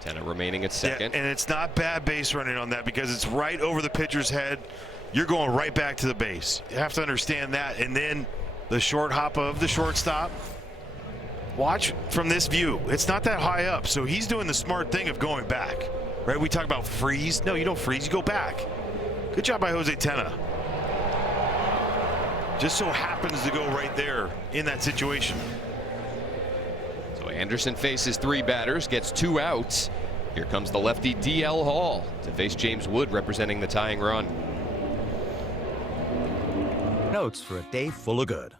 Tena remaining at second. Yeah, and it's not bad base running on that because it's right over the pitcher's head. You're going right back to the base. You have to understand that. And then the short hop of the shortstop. Watch from this view. It's not that high up, so he's doing the smart thing of going back. Right? We talk about freeze. No, you don't freeze. You go back. Good job by Jose Tena. Just so happens to go right there in that situation. So Anderson faces 3 batters, gets 2 outs. Here comes the lefty DL Hall to face James Wood representing the tying run. Notes for a day full of good.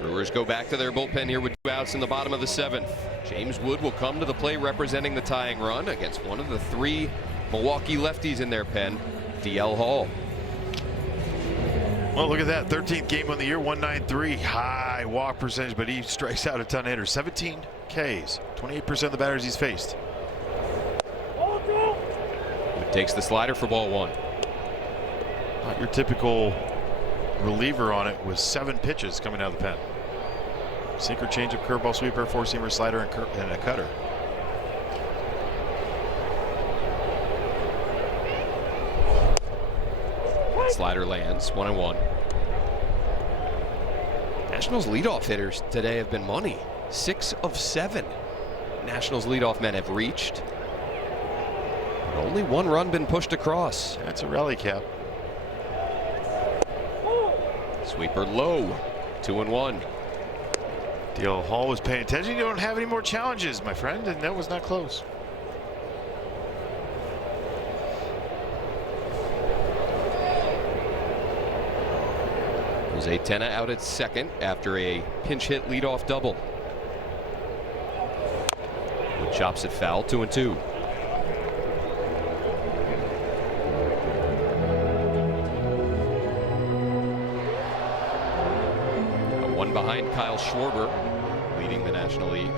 Brewers go back to their bullpen here with 2 outs in the bottom of the 7th. James Wood will come to the plate representing the tying run against one of the 3 Milwaukee lefties in their pen, DL Hall. Well, look at that. 13th game on the year, 193. High walk percentage, but he strikes out a ton of hitters. 17 Ks, 28% of the batters he's faced. Wood takes the slider for ball 1. Not your typical reliever on it with 7 pitches coming out of the pen. Sinker, changeup, curveball, sweeper, four-seamer, slider, and a cutter. Slider lands, 1-1. Nationals leadoff hitters today have been money. 6 of 7 Nationals leadoff men have reached. But only 1 run been pushed across. That's a rally cap. Sweeper low, 2-1. DL Hall was paying attention. You don't have any more challenges, my friend, and that was not close. Jose Tena out at second after a pinch hit leadoff double. Wood chops it foul, 2-2. One behind Kyle Schwarber, leading the National League.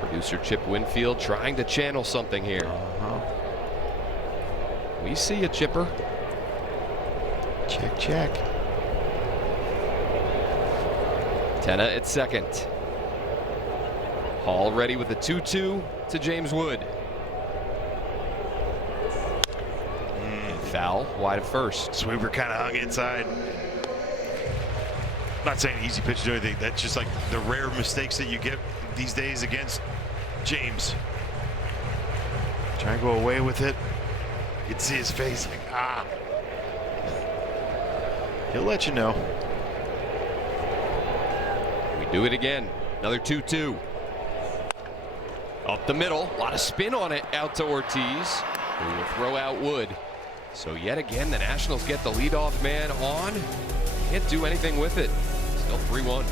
Producer Chip Winfield trying to channel something here. We see a Chipper. Check, check. Tena at second. Hall ready with a 2-2 to James Wood. Foul, wide of first. Sweeper kind of hung inside. Not saying easy pitch to do anything. That's just like the rare mistakes that you get these days against James. Try and go away with it. You can see his face like, ah. He'll let you know. We do it again. Another 2-2. Up the middle. A lot of spin on it. Out to Ortiz, who will throw out Wood. So yet again, the Nationals get the leadoff man on. Can't do anything with it. Still 3-1.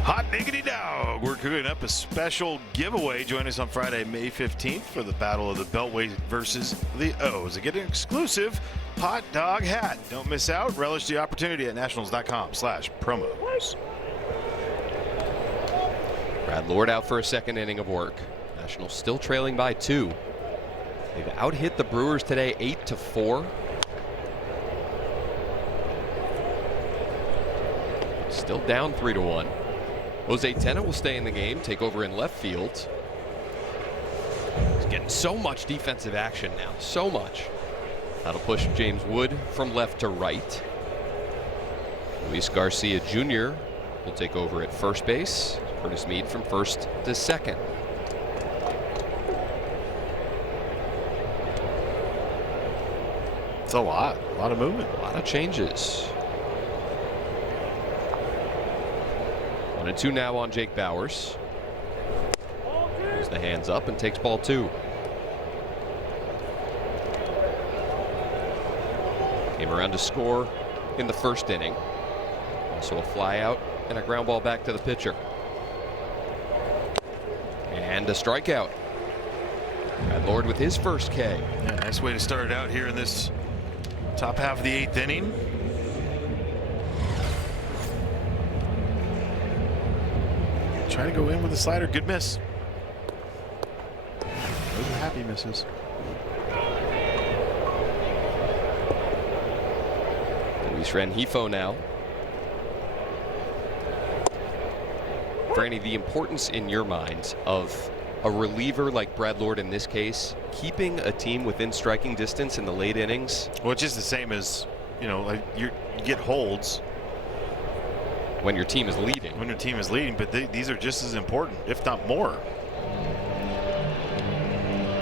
Hot diggity dog. We're cooking up a special giveaway. Join us on Friday, May 15th for the Battle of the Beltway versus the O's. Get an exclusive hot dog hat. Don't miss out. Relish the opportunity at nationals.com/promos. Brad Lord out for a second inning of work. Nationals still trailing by 2. They've out-hit the Brewers today 8-4. Still down 3-1. Jose Tena will stay in the game, take over in left field. He's getting so much defensive action now, so much. That'll push James Wood from left to right. Luis Garcia Jr. will take over at first base. Curtis Mead from first to second. It's a lot of movement. A lot of changes. 1-2 now on Jake Bauers. Moves the hands up and takes ball 2. Came around to score in the first inning. Also a fly out and a ground ball back to the pitcher. And a strikeout. Brad Lord with his first K. Yeah, nice way to start it out here in this top half of the 8th inning. Try to go in with a slider. Good miss. Those are happy misses. Luis Rengifo now. Franny, the importance in your mind of a reliever like Brad Lord in this case, keeping a team within striking distance in the late innings. Well, it's just the same as, like you get holds when your team is leading. When your team is leading, but these are just as important, if not more.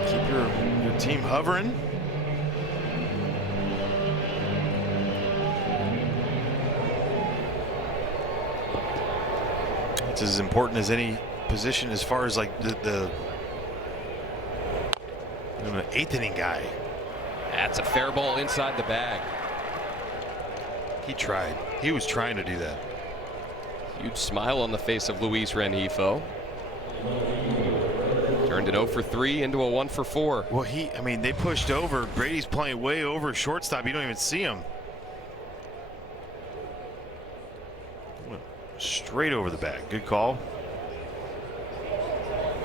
Keep your team hovering. It's as important as any position as far as like the 8th inning guy. That's a fair ball inside the bag. He tried. He was trying to do that. Huge smile on the face of Luis Rengifo. Turned an 0 for 3 into a 1 for 4. Well, they pushed over. Brady's playing way over shortstop. You don't even see him. Straight over the bag. Good call.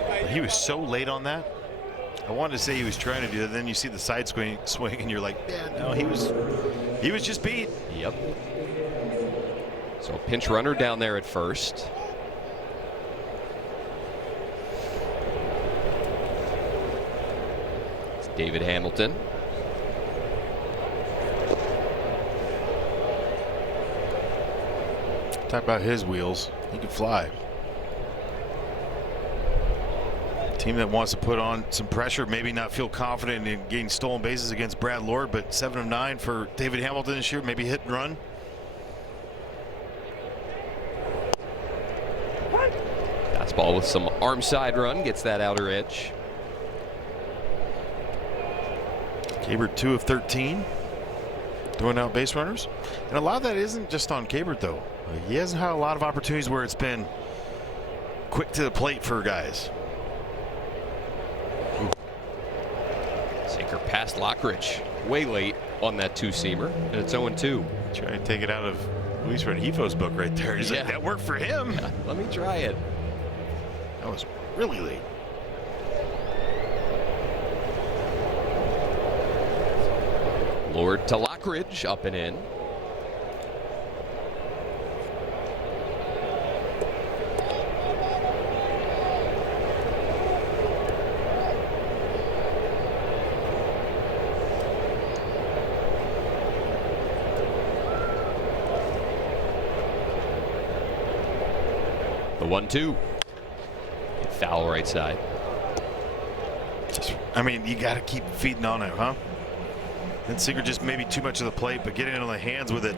But he was so late on that. I wanted to say he was trying to do that. Then you see the side swing, and you're like, yeah, no, he was just beat. Yep. So a pinch runner down there at first. It's David Hamilton. Talk about his wheels. He can fly. Team that wants to put on some pressure, maybe not feel confident in getting stolen bases against Brad Lord, but 7 of 9 for David Hamilton this year. Maybe hit and run. Fastball with some arm side run, gets that outer edge. Cabert 2 of 13. Throwing out base runners. And a lot of that isn't just on Cabert, though. He hasn't had a lot of opportunities where it's been quick to the plate for guys. Sinker past Lockridge. Way late on that two-seamer, and it's 0-2. Try to take it out of Luis Rengifo's book right there. He's like, that worked for him. Yeah, let me try it. That was really late. Lord to Lockridge, up and in. The 1-2. Foul right side. I mean, you got to keep feeding on it, huh? And Sinker just maybe too much of the plate, but getting it on the hands with it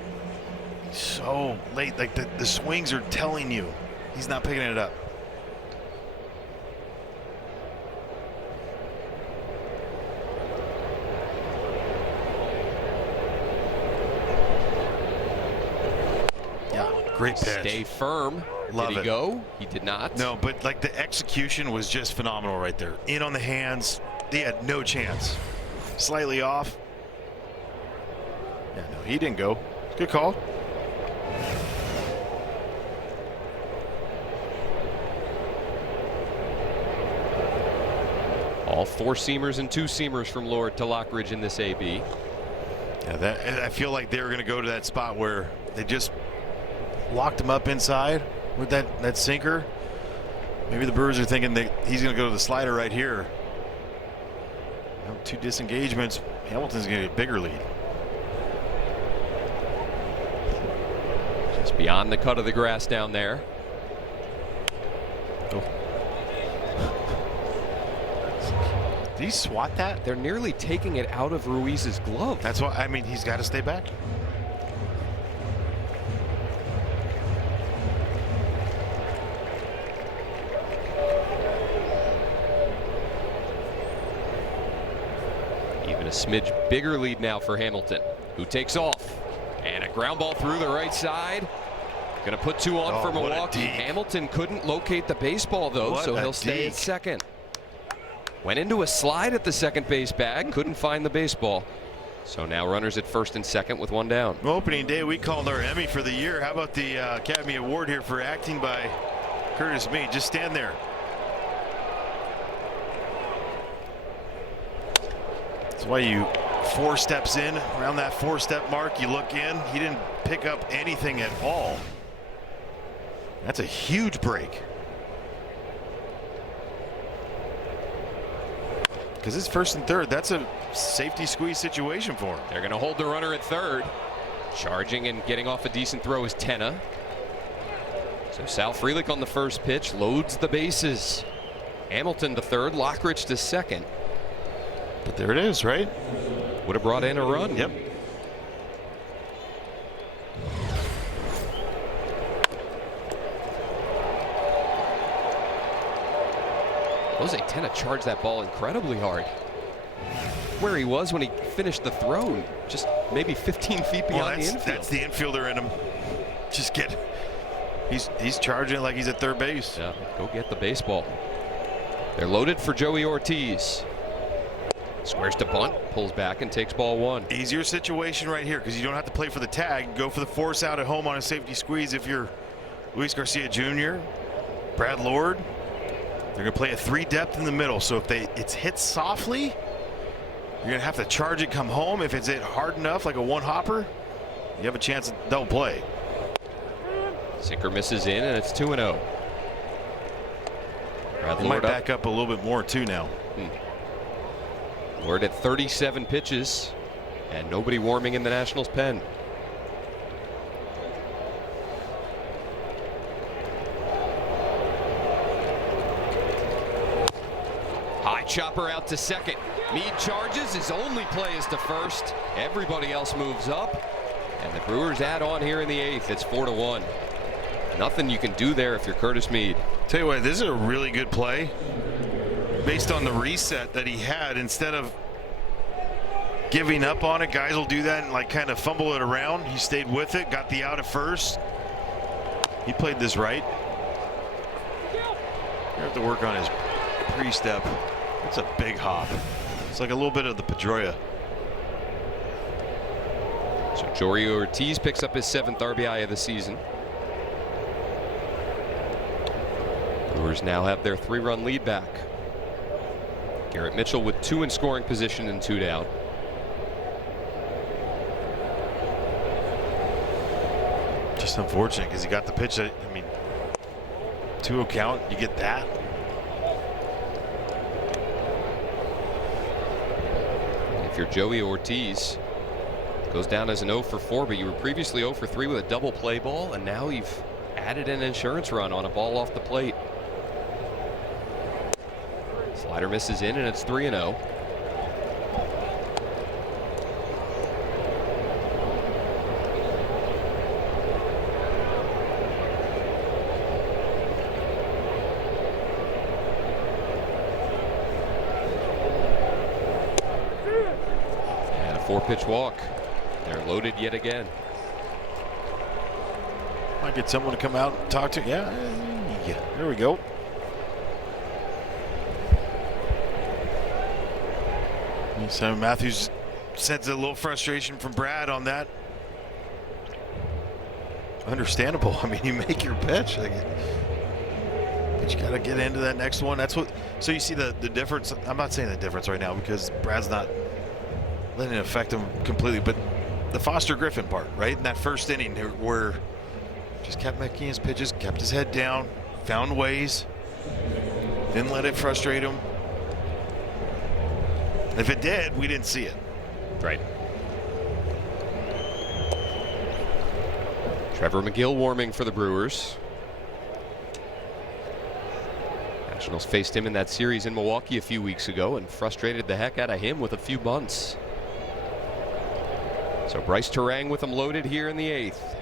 so late. Like the swings are telling you he's not picking it up. Yeah, great pitch. Stay firm. Love Did he it. go? He did not. No, but like the execution was just phenomenal right there. In on the hands. They had no chance. Slightly off. Yeah, no, he didn't go. Good call. All four-seamers and two-seamers from Lord to Lockridge in this AB. Yeah, I feel like they were going to go to that spot where they just locked him up inside with that sinker. Maybe the Brewers are thinking that he's going to go to the slider right here. Now, 2 disengagements. Hamilton's going to get a bigger lead. Just beyond the cut of the grass down there. Oh. Did he swat that? They're nearly taking it out of Ruiz's glove. That's why, I mean, he's got to stay back. Even a smidge bigger lead now for Hamilton, who takes off. And a ground ball through the right side. Going to put 2 on for Milwaukee. Hamilton couldn't locate the baseball, though, so he'll stay at second. Went into a slide at the second base bag. Couldn't find the baseball. So now runners at first and second with 1 down. Well, opening day, we called our Emmy for the year. How about the Academy Award here for acting by Curtis Meade? Just stand there. That's why you 4 steps in. Around that 4-step mark, you look in. He didn't pick up anything at all. That's a huge break. Because it's first and third. That's a safety squeeze situation for him. They're going to hold the runner at third. Charging and getting off a decent throw is Tenna. So Sal Frelick on the first pitch loads the bases. Hamilton to third, Lockridge to second. But there it is, right? Would have brought in a run. Yep. Jose Tenna charged that ball incredibly hard. Where he was when he finished the throw, just maybe 15 feet beyond the infield. That's the infielder in him. Just get. He's charging it like he's at third base. Yeah, go get the baseball. They're loaded for Joey Ortiz. Squares to bunt, pulls back and takes ball 1. Easier situation right here because you don't have to play for the tag. Go for the force out at home on a safety squeeze if you're Luis Garcia Jr., Brad Lord. They're going to play a 3 depth in the middle. So if it's hit softly, you're going to have to charge it, come home. If it's hit hard enough, like a 1-hopper, you have a chance at double play. Sinker misses in, and it's 2-0. They might back up a little bit more, too, now. Lord at 37 pitches, and nobody warming in the Nationals' pen. High chopper out to second. Meade charges. His only play is to first. Everybody else moves up. And the Brewers add on here in the 8th. It's 4-1. Nothing you can do there if you're Curtis Meade. Tell you what, this is a really good play based on the reset that he had. Instead of giving up on it. Guys will do that and like kind of fumble it around. He stayed with it, got the out at first. He played this right. You have to work on his pre-step. It's a big hop. It's like a little bit of the Pedroia. So Joey Ortiz picks up his 7th RBI of the season. Brewers now have their 3-run lead back. Garrett Mitchell with 2 in scoring position and 2 down. Just unfortunate because he got the pitch. I mean, 2-0 count, you get that. If you're Joey Ortiz, goes down as an 0 for 4, but you were previously 0 for 3 with a double play ball, and now you've added an insurance run on a ball off the plate. Slider misses in, and it's 3-0. And a 4-pitch walk. They're loaded yet again. Might get someone to come out and talk to. Yeah, there we go. So Matthews sends a little frustration from Brad on that. Understandable. I mean, you make your pitch, but you got to get into that next one. That's what. So you see the difference. I'm not saying the difference right now because Brad's not letting it affect him completely, but the Foster Griffin part, right? In that first inning where just kept making his pitches, kept his head down, found ways, didn't let it frustrate him. If it did, we didn't see it. Right. Trevor McGill warming for the Brewers. Nationals faced him in that series in Milwaukee a few weeks ago and frustrated the heck out of him with a few bunts. So Bryce Terang with him loaded here in the 8th.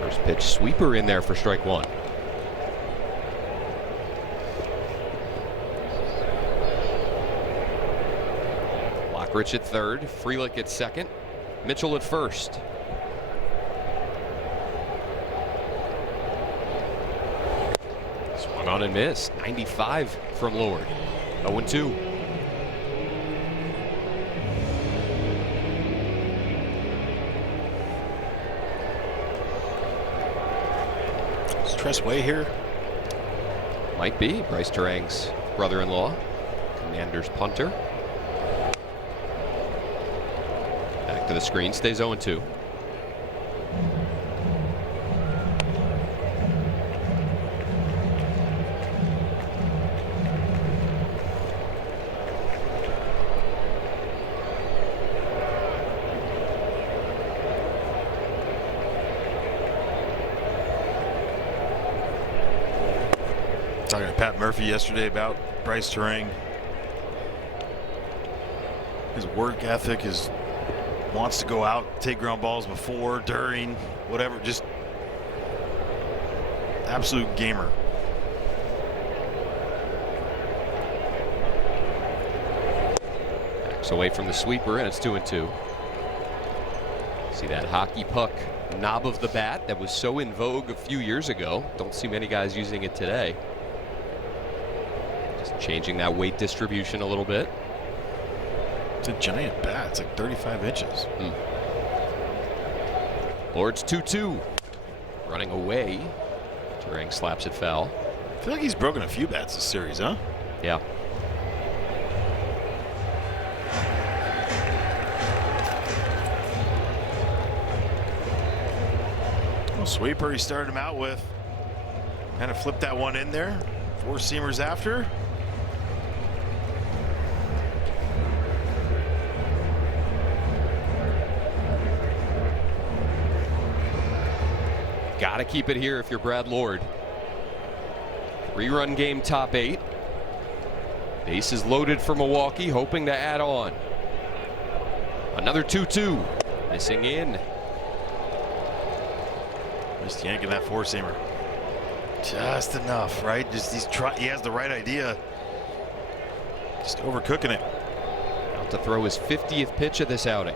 First pitch sweeper in there for strike 1. Rich at 3rd, Frelick at 2nd, Mitchell at 1st. Swung on and missed. 95 from Lord. 0-2. Is Tress Way here? Might be. Bryce Terang's brother-in-law, Commander's punter. To the screen, stays 0-2. Talking to Pat Murphy yesterday about Bryce Terang. His work ethic is wants to go out, take ground balls before, during, whatever, just absolute gamer. Backs away from the sweeper, and it's 2-2. See that hockey puck knob of the bat that was so in vogue a few years ago. Don't see many guys using it today. Just changing that weight distribution a little bit. It's a giant bat. It's like 35 inches. Lord's 2-2. Running away. Terang slaps it foul. I feel like he's broken a few bats this series, huh? Yeah. Well, sweeper he started him out with. Kind of flipped that one in there. 4 seamers after. Got to keep it here if you're Brad Lord. 3-run game, top 8. Bases loaded for Milwaukee, hoping to add on. Another 2-2. Missing in. Just yanking that 4-seamer. Just enough, right? Just he has the right idea. Just overcooking it. Out to throw his 50th pitch of this outing.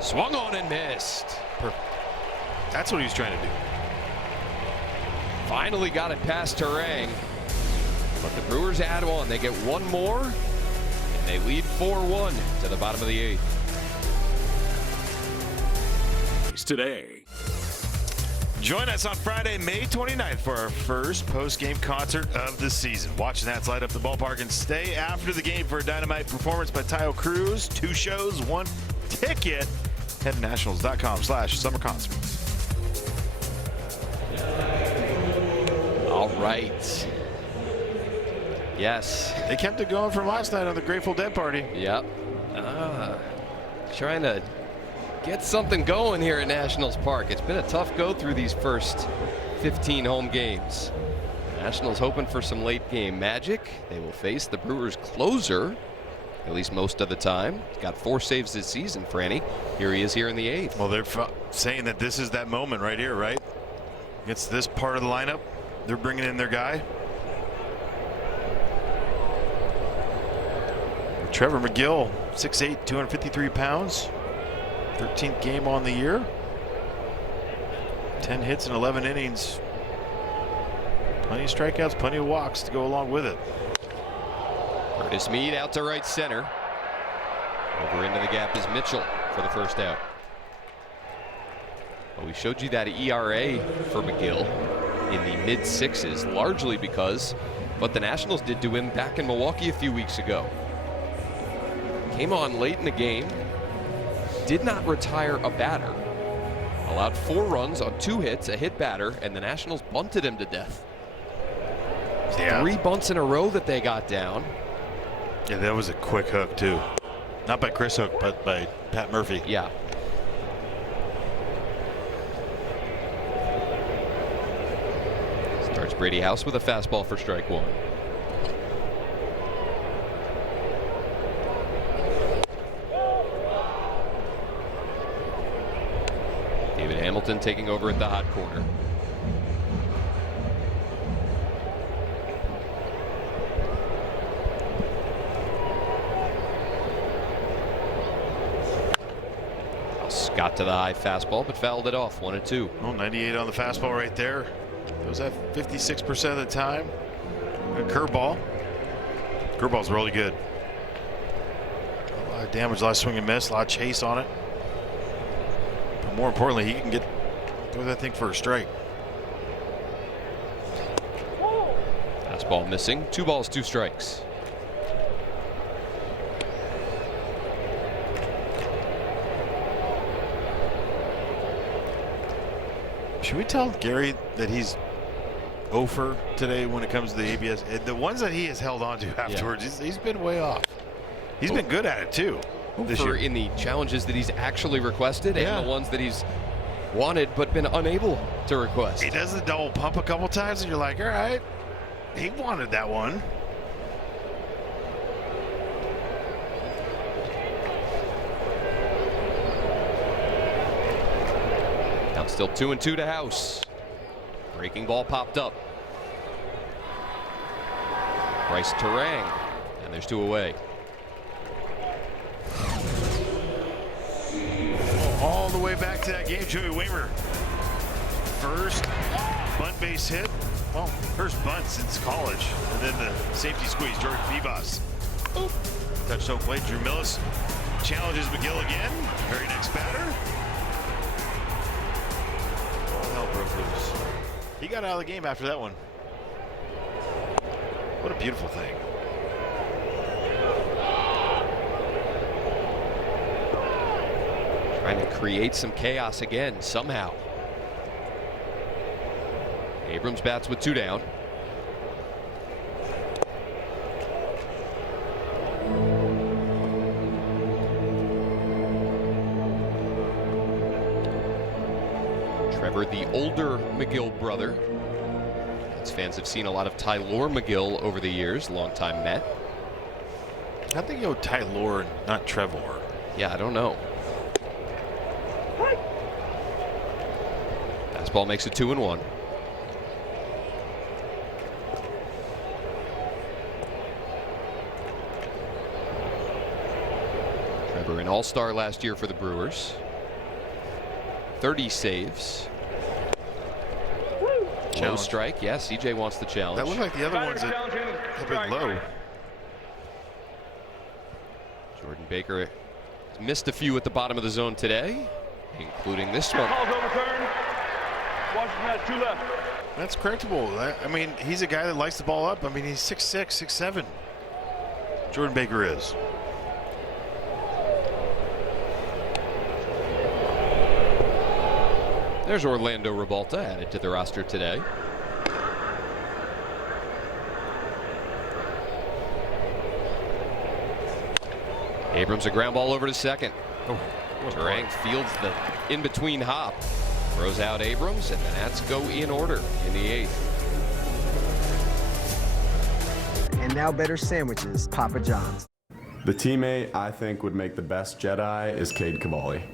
Swung on and missed. Perfect. That's what he was trying to do. Finally got it past Terang. But the Brewers add on. They get one more, and they lead 4-1 to the bottom of the 8th. Today. Join us on Friday, May 29th for our first post-game concert of the season. Watch the Nats light up the ballpark and stay after the game for a dynamite performance by Tayo Cruz. 2 shows, 1 ticket. Head to nationals.com/summerconcerts. All right. Yes. They kept it going from last night on the Grateful Dead party. Yep. Trying to get something going here at Nationals Park. It's been a tough go through these first 15 home games. Nationals hoping for some late game magic. They will face the Brewers closer, at least most of the time. He's got 4 saves this season, Franny. Here he is here in the 8th. Well, they're saying that this is that moment right here, right? It's this part of the lineup. They're bringing in their guy. Trevor McGill, 6'8", 253 pounds. 13th game on the year. 10 hits in 11 innings. Plenty of strikeouts, plenty of walks to go along with it. Curtis Mead out to right center. Over into the gap is Mitchell for the first out. Well, we showed you that ERA for McGill in the mid-6s, largely because what the Nationals did to him back in Milwaukee a few weeks ago. Came on late in the game, did not retire a batter, allowed 4 runs on 2 hits, a hit batter, and the Nationals bunted him to death. Yeah. 3 bunts in a row that they got down. Yeah, that was a quick hook too. Not by Chris Hook, but by Pat Murphy. Yeah. Starts Brady House with a fastball for strike 1. David Hamilton taking over at the hot corner. Got to the high fastball, but fouled it off. 1-2. Well, 98 on the fastball right there. Goes at 56% of the time. A curveball. Curveball's really good. A lot of damage, a lot of swing and miss, a lot of chase on it. But more importantly, he can throw that thing for a strike. Fastball missing. 2 balls, 2 strikes. Should we tell Gary that he's 0 for today when it comes to the ABS? The ones that he has held on to afterwards, he's been way off. He's been good at it too. This year. In the challenges that he's actually requested and the ones that he's wanted but been unable to request. He does the double pump a couple times and you're like, all right, he wanted that one. Now still 2-2 to House. Breaking ball popped up. Bryce Terang, and there's 2 away. All the way back to that game, Joey Waymer. First bunt base hit. Well, first bunt since college. And then the safety squeeze, Jordan Vivas. Touched home plate, Drew Millis challenges McGill again. Very next batter. All hell broke loose. He got out of the game after that one. What a beautiful thing. Trying to create some chaos again somehow. Abrams bats with 2 down. Trevor, the older McGill brother. As fans have seen a lot of Tylor McGill over the years, longtime Met. I think you go Tylor, not Trevor. Yeah, I don't know. Fastball makes it 2-1. Weber, an all-star last year for the Brewers. 30 saves. Low strike. Yeah, CJ wants the challenge. That looked like the other ones that have been low. Jordan Baker missed a few at the bottom of the zone today, including this one. Ball's overturned. Washington has 2 left. That's correctable. I mean, he's a guy that likes the ball up. I mean, he's 6'6", 6'7". Jordan Baker is. There's Orlando Revolta added to the roster today. Abrams a ground ball over to second. Durang fields the in-between hop. Throws out Abrams, and the Nats go in order in the 8th. And now better sandwiches, Papa John's. The teammate I think would make the best Jedi is Cade Cavalli.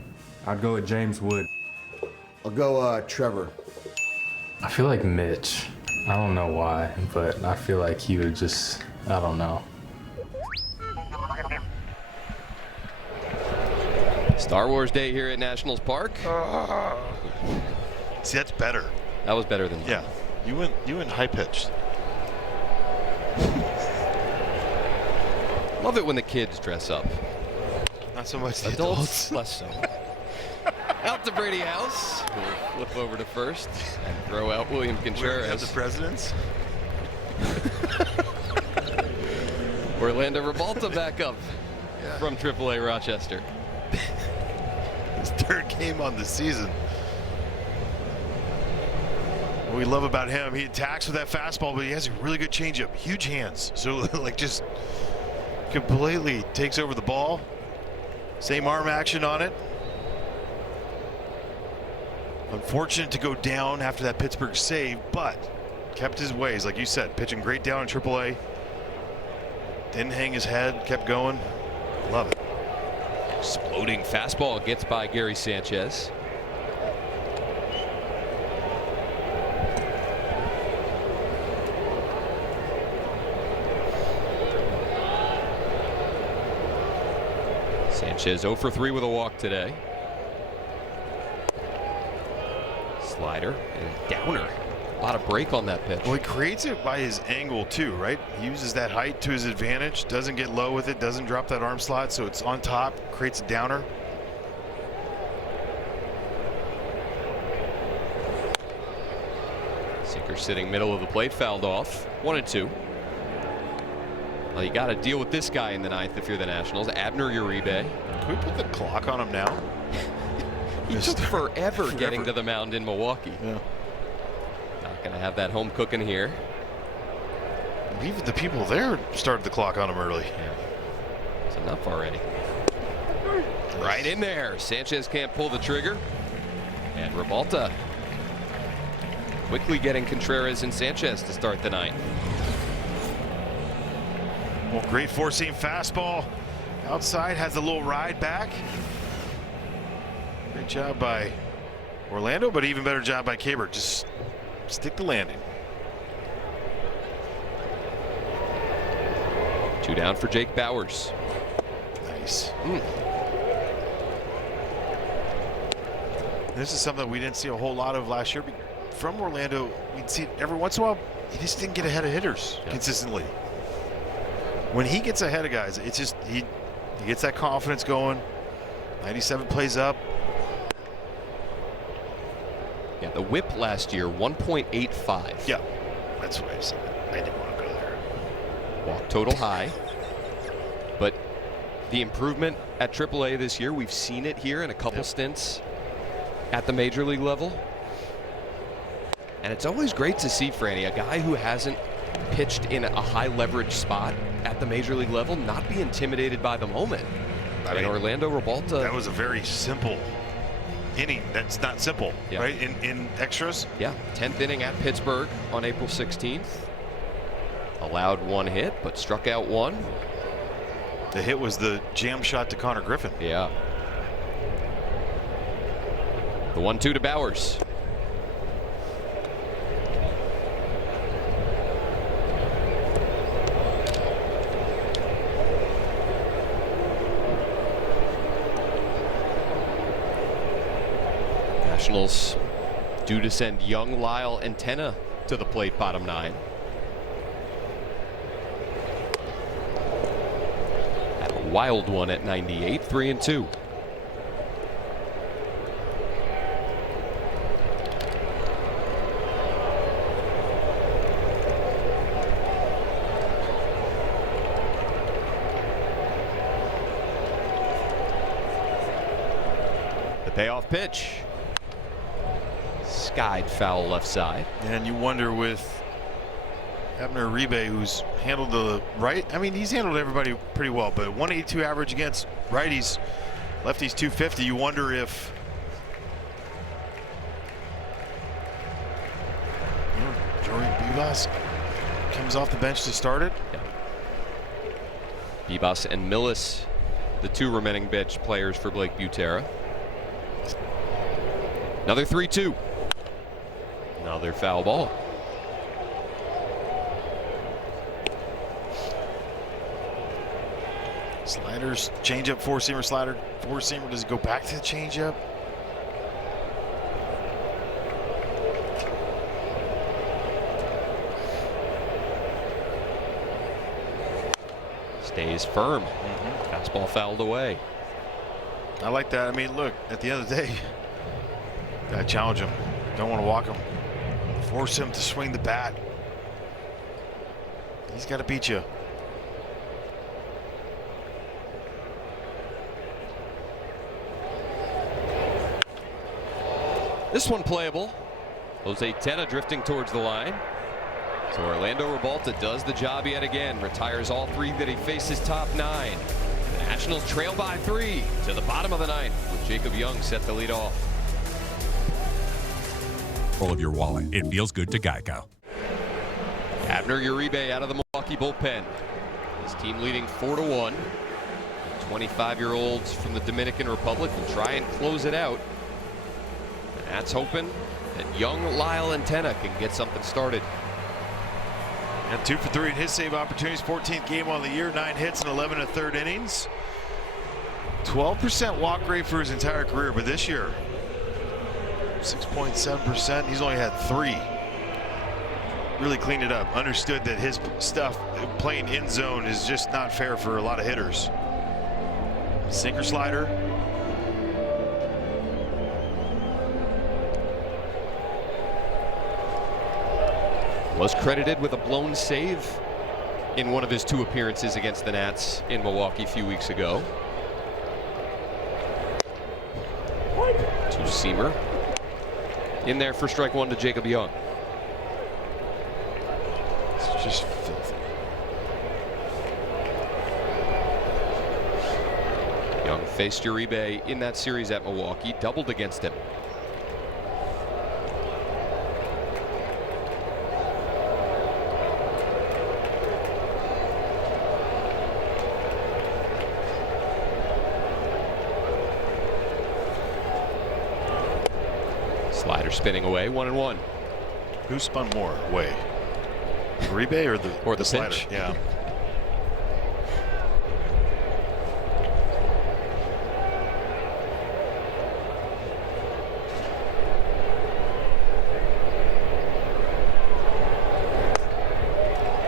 I'd go with James Wood. I'll go Trevor. I feel like Mitch. I don't know why, but I feel like he would just, I don't know. Star Wars Day here at Nationals Park. See, that's better. That was better than that. Yeah, you went high pitched. Love it when the kids dress up. Not so much the adults. Less so. Out to Brady House. We'll flip over to first and throw out William Contreras. We have the presidents. Orlando Revolta back up from AAA Rochester. His 3rd game on the season. What we love about him, he attacks with that fastball, but he has a really good changeup. Huge hands. So, like, just completely takes over the ball. Same arm action on it. Unfortunate to go down after that Pittsburgh save, but kept his ways, like you said, pitching great down in AAA. Didn't hang his head, kept going. Love it. Exploding fastball gets by Gary Sanchez. Sanchez 0 for 3 with a walk today. Slider and downer. A lot of break on that pitch. Well, he creates it by his angle too, right? He uses that height to his advantage, doesn't get low with it, doesn't drop that arm slot, so it's on top, creates a downer. Sinker sitting middle of the plate, fouled off. 1-2. Well, you got to deal with this guy in the 9th if you're the Nationals. Abner Uribe. Can we put the clock on him now? He took forever getting to the mound in Milwaukee. Yeah. Not going to have that home cooking here. Even the people there started the clock on him early. Yeah. It's enough already. Right in there. Sanchez can't pull the trigger. And Revolta quickly getting Contreras and Sanchez to start the 9th. Well, great 4-seam fastball. Outside, has a little ride back. Great job by Orlando, but even better job by Caber. Just stick the landing. 2 down for Jake Bauers. Nice. This is something that we didn't see a whole lot of last year. From Orlando, we'd see it every once in a while. He just didn't get ahead of hitters consistently. When he gets ahead of guys, it's just he gets that confidence going. 97 plays up. Yeah, the whip last year, 1.85. Yeah, that's what I said. I didn't want to go there. Walk total high. But the improvement at AAA this year, we've seen it here in a couple stints at the major league level. And it's always great to see, Franny, a guy who hasn't pitched in a high leverage spot at the major league level not be intimidated by the moment. I mean, Orlando Revolta. That was a very simple inning. That's not simple, right? In extras. Yeah, 10th inning at Pittsburgh on April 16th. Allowed 1 hit, but struck out 1. The hit was the jam shot to Connor Griffin. Yeah. The 1-2 to Bauers. Nationals due to send young Lyle Antenna to the plate, bottom 9. Had a wild one at 98, 3-2. The payoff pitch. Skied foul left side. And you wonder with Abner Uribe, who's handled the right. I mean, he's handled everybody pretty well, but 182 average against righties, lefties 250. You wonder if Jordan Bibas comes off the bench to start it. Yeah. Bibas and Millis, the 2 remaining bench players for Blake Butera. Another 3-2. Another foul ball. Sliders, changeup, four-seamer, slider, four-seamer. Does it go back to the changeup? Stays firm. Fastball fouled away. I like that. I mean, look, at the end of the day, I challenge him. Don't want to walk him. Force him to swing the bat. He's got to beat you. This one playable. Jose Tena drifting towards the line. So Orlando Rebalta does the job yet again. Retires all 3 that he faces top 9. The Nationals trail by 3 to the bottom of the 9th with Jacob Young set to lead off. Full of your wallet. It feels good to Geico. Abner Uribe out of the Milwaukee bullpen. His team leading 4-1. 25-year-olds from the Dominican Republic will try and close it out. And that's hoping that young Lyle Antenna can get something started. And 2 for 3 in his save opportunities. 14th game on the year. 9 hits in 11 1/3 innings. 12% walk rate for his entire career, but this year 6.7%. He's only had 3. Really cleaned it up. Understood that his stuff playing in zone is just not fair for a lot of hitters. Sinker slider. Was credited with a blown save in one of his 2 appearances against the Nats in Milwaukee a few weeks ago. 2-seamer. In there for strike 1 to Jacob Young. It's just filthy. Young faced Uribe in that series at Milwaukee, doubled against him. Slider spinning away, 1-1. Who spun more away? Uribe or the slider? Pitch? Yeah.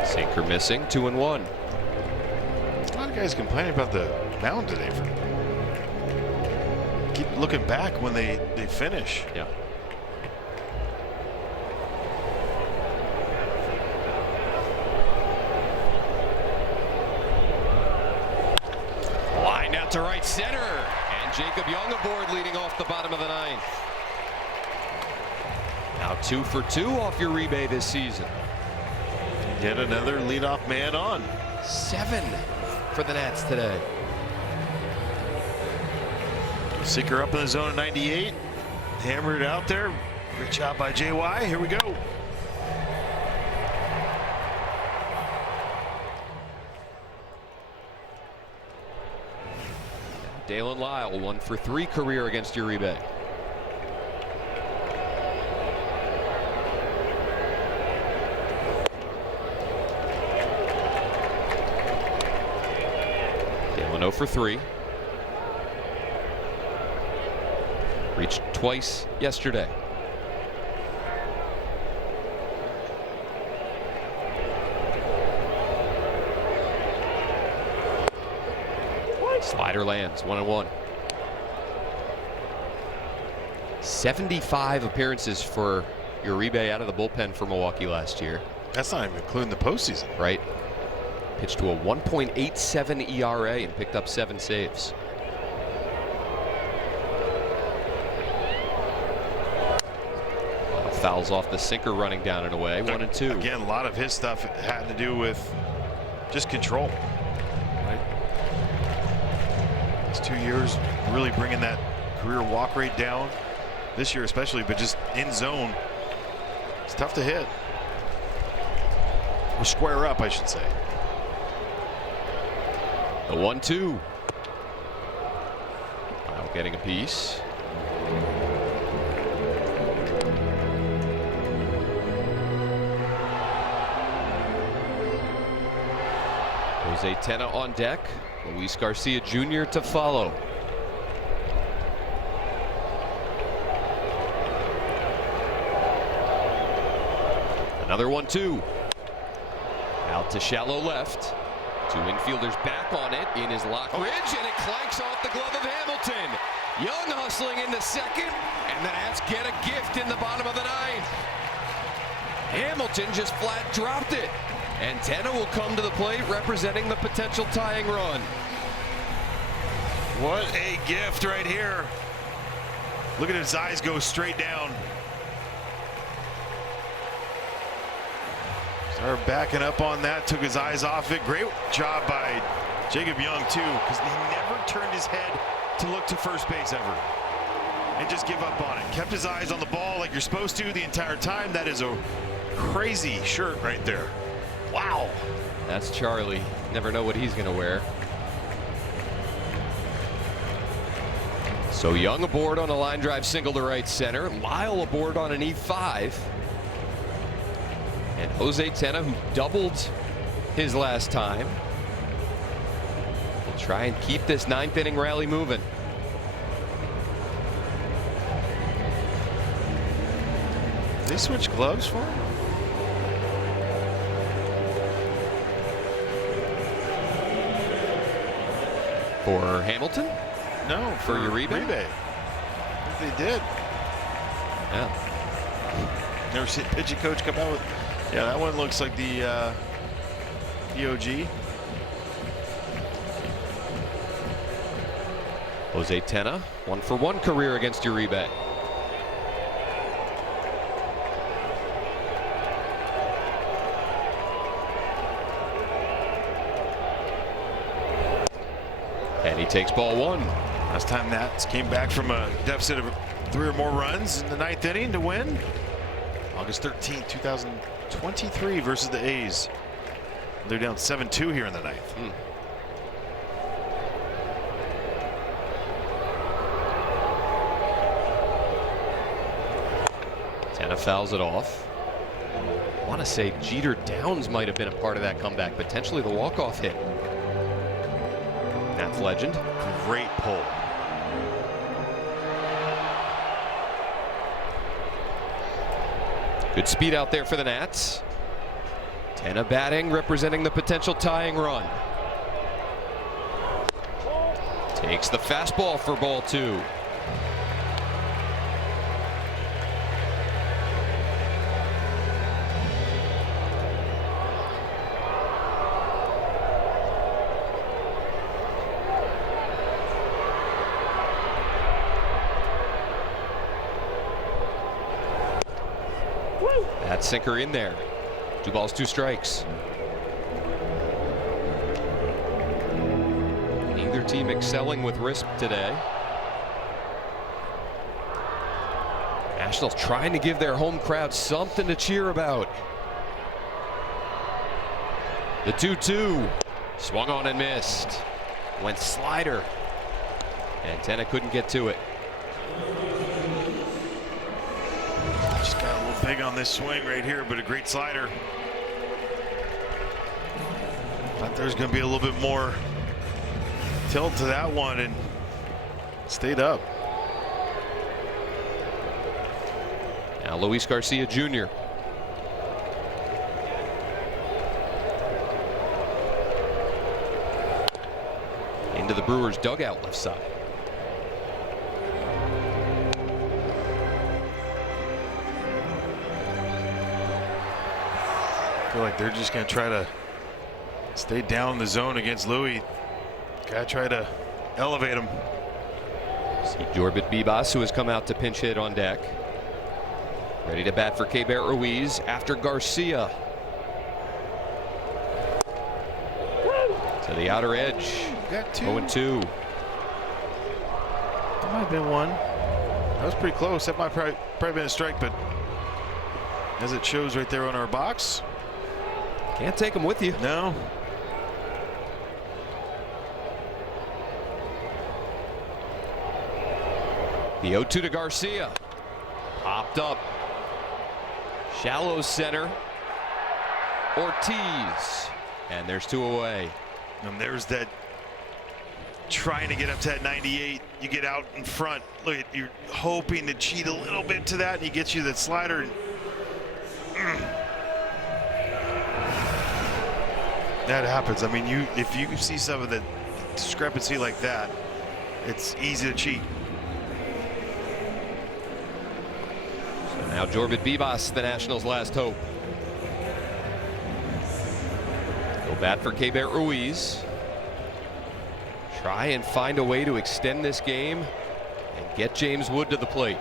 Sinker missing, 2-1. A lot of guys complaining about the mound today. Keep looking back when they finish. Yeah. Line out to right center, and Jacob Young aboard, leading off the bottom of the 9th. Now 2 for 2 off Uribe this season. Yet another leadoff man on. 7 for the Nats today. Sinker up in the zone at 98. Hammered it out there. Great job by JY. Here we go. Dalen Lyle, 1 for 3 career against Uribe. Dalen 0 for 3. Reached twice yesterday. Slider lands, 1-1. 75 appearances for Uribe out of the bullpen for Milwaukee last year. That's not even including the postseason. Right. Pitched to a 1.87 ERA and picked up 7 saves. Fouls off the sinker running down and away, 1-2. Again, a lot of his stuff had to do with just control. Right. These 2 years really bringing that career walk rate down. This year especially, but just in zone, it's tough to hit. Or square up, I should say. The 1-2. Now getting a piece. Jose Tena on deck. Luis Garcia Jr. to follow. Another 1-2. Out to shallow left. 2 infielders back on it in his lock ridge, and it clanks off the glove of Hamilton. Young hustling into second, and the Nats get a gift in the bottom of the 9th. Hamilton just flat dropped it, and Tena will come to the plate representing the potential tying run. What a gift right here. Look at his eyes go straight down. Started backing up on that, took his eyes off it. Great job by Jacob Young too, because he never turned his head to look to first base ever and just give up on it. Kept his eyes on the ball like you're supposed to the entire time. That is a crazy shirt right there. Wow. That's Charlie. Never know what he's going to wear. So Young aboard on a line drive single to right center. Lyle aboard on an E5. And Jose Tena, who doubled his last time, will try and keep this 9th inning rally moving. Did they switch gloves for him? For Hamilton? No, for Uribe? I think they did. Yeah. Never seen pitching coach come out with. Yeah, that one looks like the EOG. Jose Tena, 1-for-1 career against Uribe. And he takes ball 1. Last time Nats came back from a deficit of 3 or more runs in the 9th inning to win. August 13th, 2023 versus the A's. They're down 7-2 here in the 9th. Tena fouls it off. I want to say Jeter Downs might have been a part of that comeback, potentially the walk-off hit. Nats legend. Great pull. Good speed out there for the Nats. Tena batting, representing the potential tying run. Takes the fastball for ball 2. That sinker in there. 2 balls, 2 strikes. Neither team excelling with risk today. Nationals trying to give their home crowd something to cheer about. The 2-2. Swung on and missed. Went slider. And Tena couldn't get to it. Just got a little big on this swing right here, but a great slider. Thought there's going to be a little bit more tilt to that one, and stayed up. Now Luis Garcia Jr. Into the Brewers dugout left side. I feel like they're just going to try to stay down in the zone against Louis. Got to try to elevate him. See Jorbit Bibas, who has come out to pinch hit on deck. Ready to bat for Keibert Ruiz after Garcia. To the outer edge. Got 2. 0-2. That might have been 1. That was pretty close. That might probably been a strike, but as it shows right there on our box. Can't take him with you. No. The 0-2 to Garcia. Popped up. Shallow center. Ortiz. And there's 2 away. And there's that trying to get up to that 98. You get out in front. Look, you're hoping to cheat a little bit to that, and he gets you that slider. That happens. I mean, if you see some of the discrepancy like that, it's easy to cheat. So now Jorbit Bibas, the Nationals' last hope. Go bat for Keibert Ruiz. Try and find a way to extend this game and get James Wood to the plate.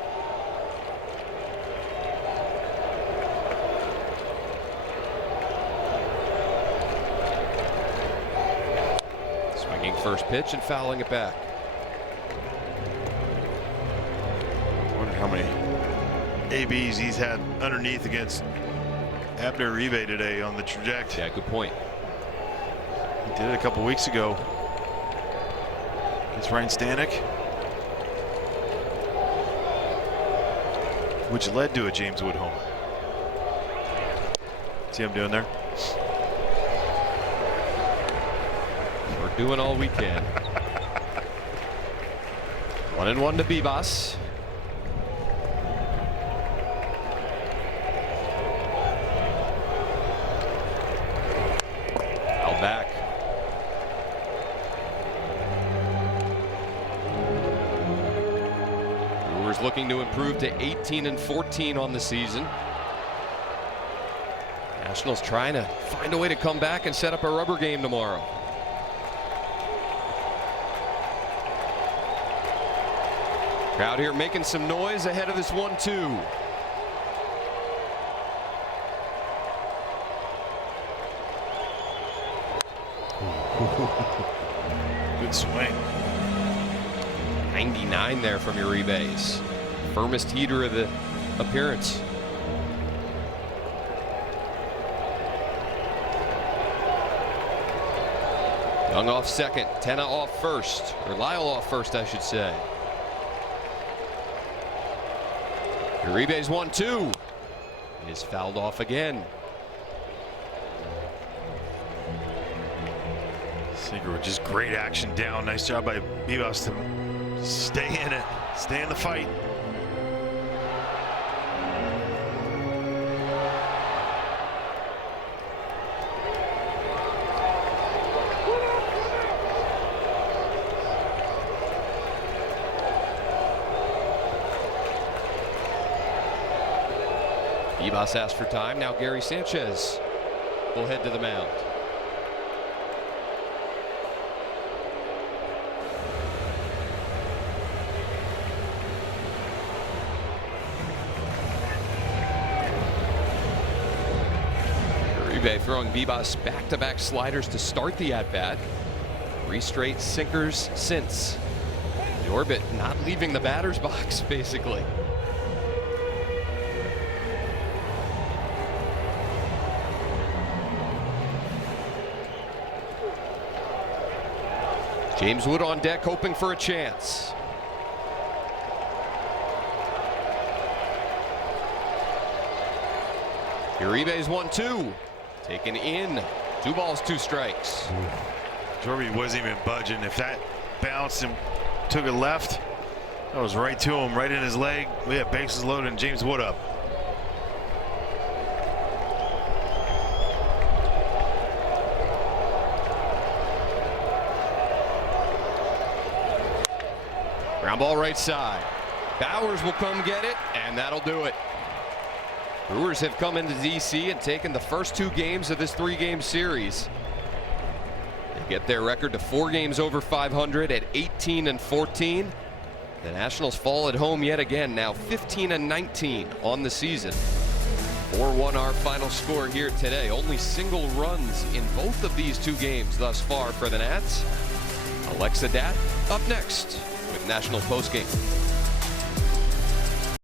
Swinging first pitch and fouling it back. I wonder how many ABs he's had underneath against Abner Uribe today on the trajectory. Yeah, good point. He did it a couple weeks ago. It's Ryan Stanek, which led to a James Wood home. See what I'm doing there? We're doing all we can. 1-1 to Bibas. Foul back. Brewers looking to improve to 18-14 on the season. Nationals trying to find a way to come back and set up a rubber game tomorrow. Crowd here making some noise ahead of this 1-2. Good swing. 99 there from Uribe's. Firmest heater of the appearance. Young off second, Tenna off first, or Lyle off first, I should say. Uribe's 1-2 is fouled off again. Seager with just great action down. Nice job by Bibas to stay in it, stay in the fight. Bibas asked for time. Now Gary Sanchez will head to the mound. Uribe throwing Bibas back-to-back sliders to start the at-bat. 3 straight sinkers since. Jorbit not leaving the batter's box, basically. James Wood on deck, hoping for a chance. Uribe's 1-2. Taken in. 2 balls, 2 strikes. Jorby wasn't even budging. If that bounced and took it left, that was right to him, right in his leg. We have bases loaded and James Wood up. Ground ball right side. Bowers will come get it, and that'll do it. Brewers have come into D.C. and taken the first 2 games of this 3-game series. They get their record to 4 games over 500 at 18-14. The Nationals fall at home yet again, now 15-19 on the season. 4-1 our final score here today. Only single runs in both of these 2 games thus far for the Nats. Alexa Dat up next with National Postgame.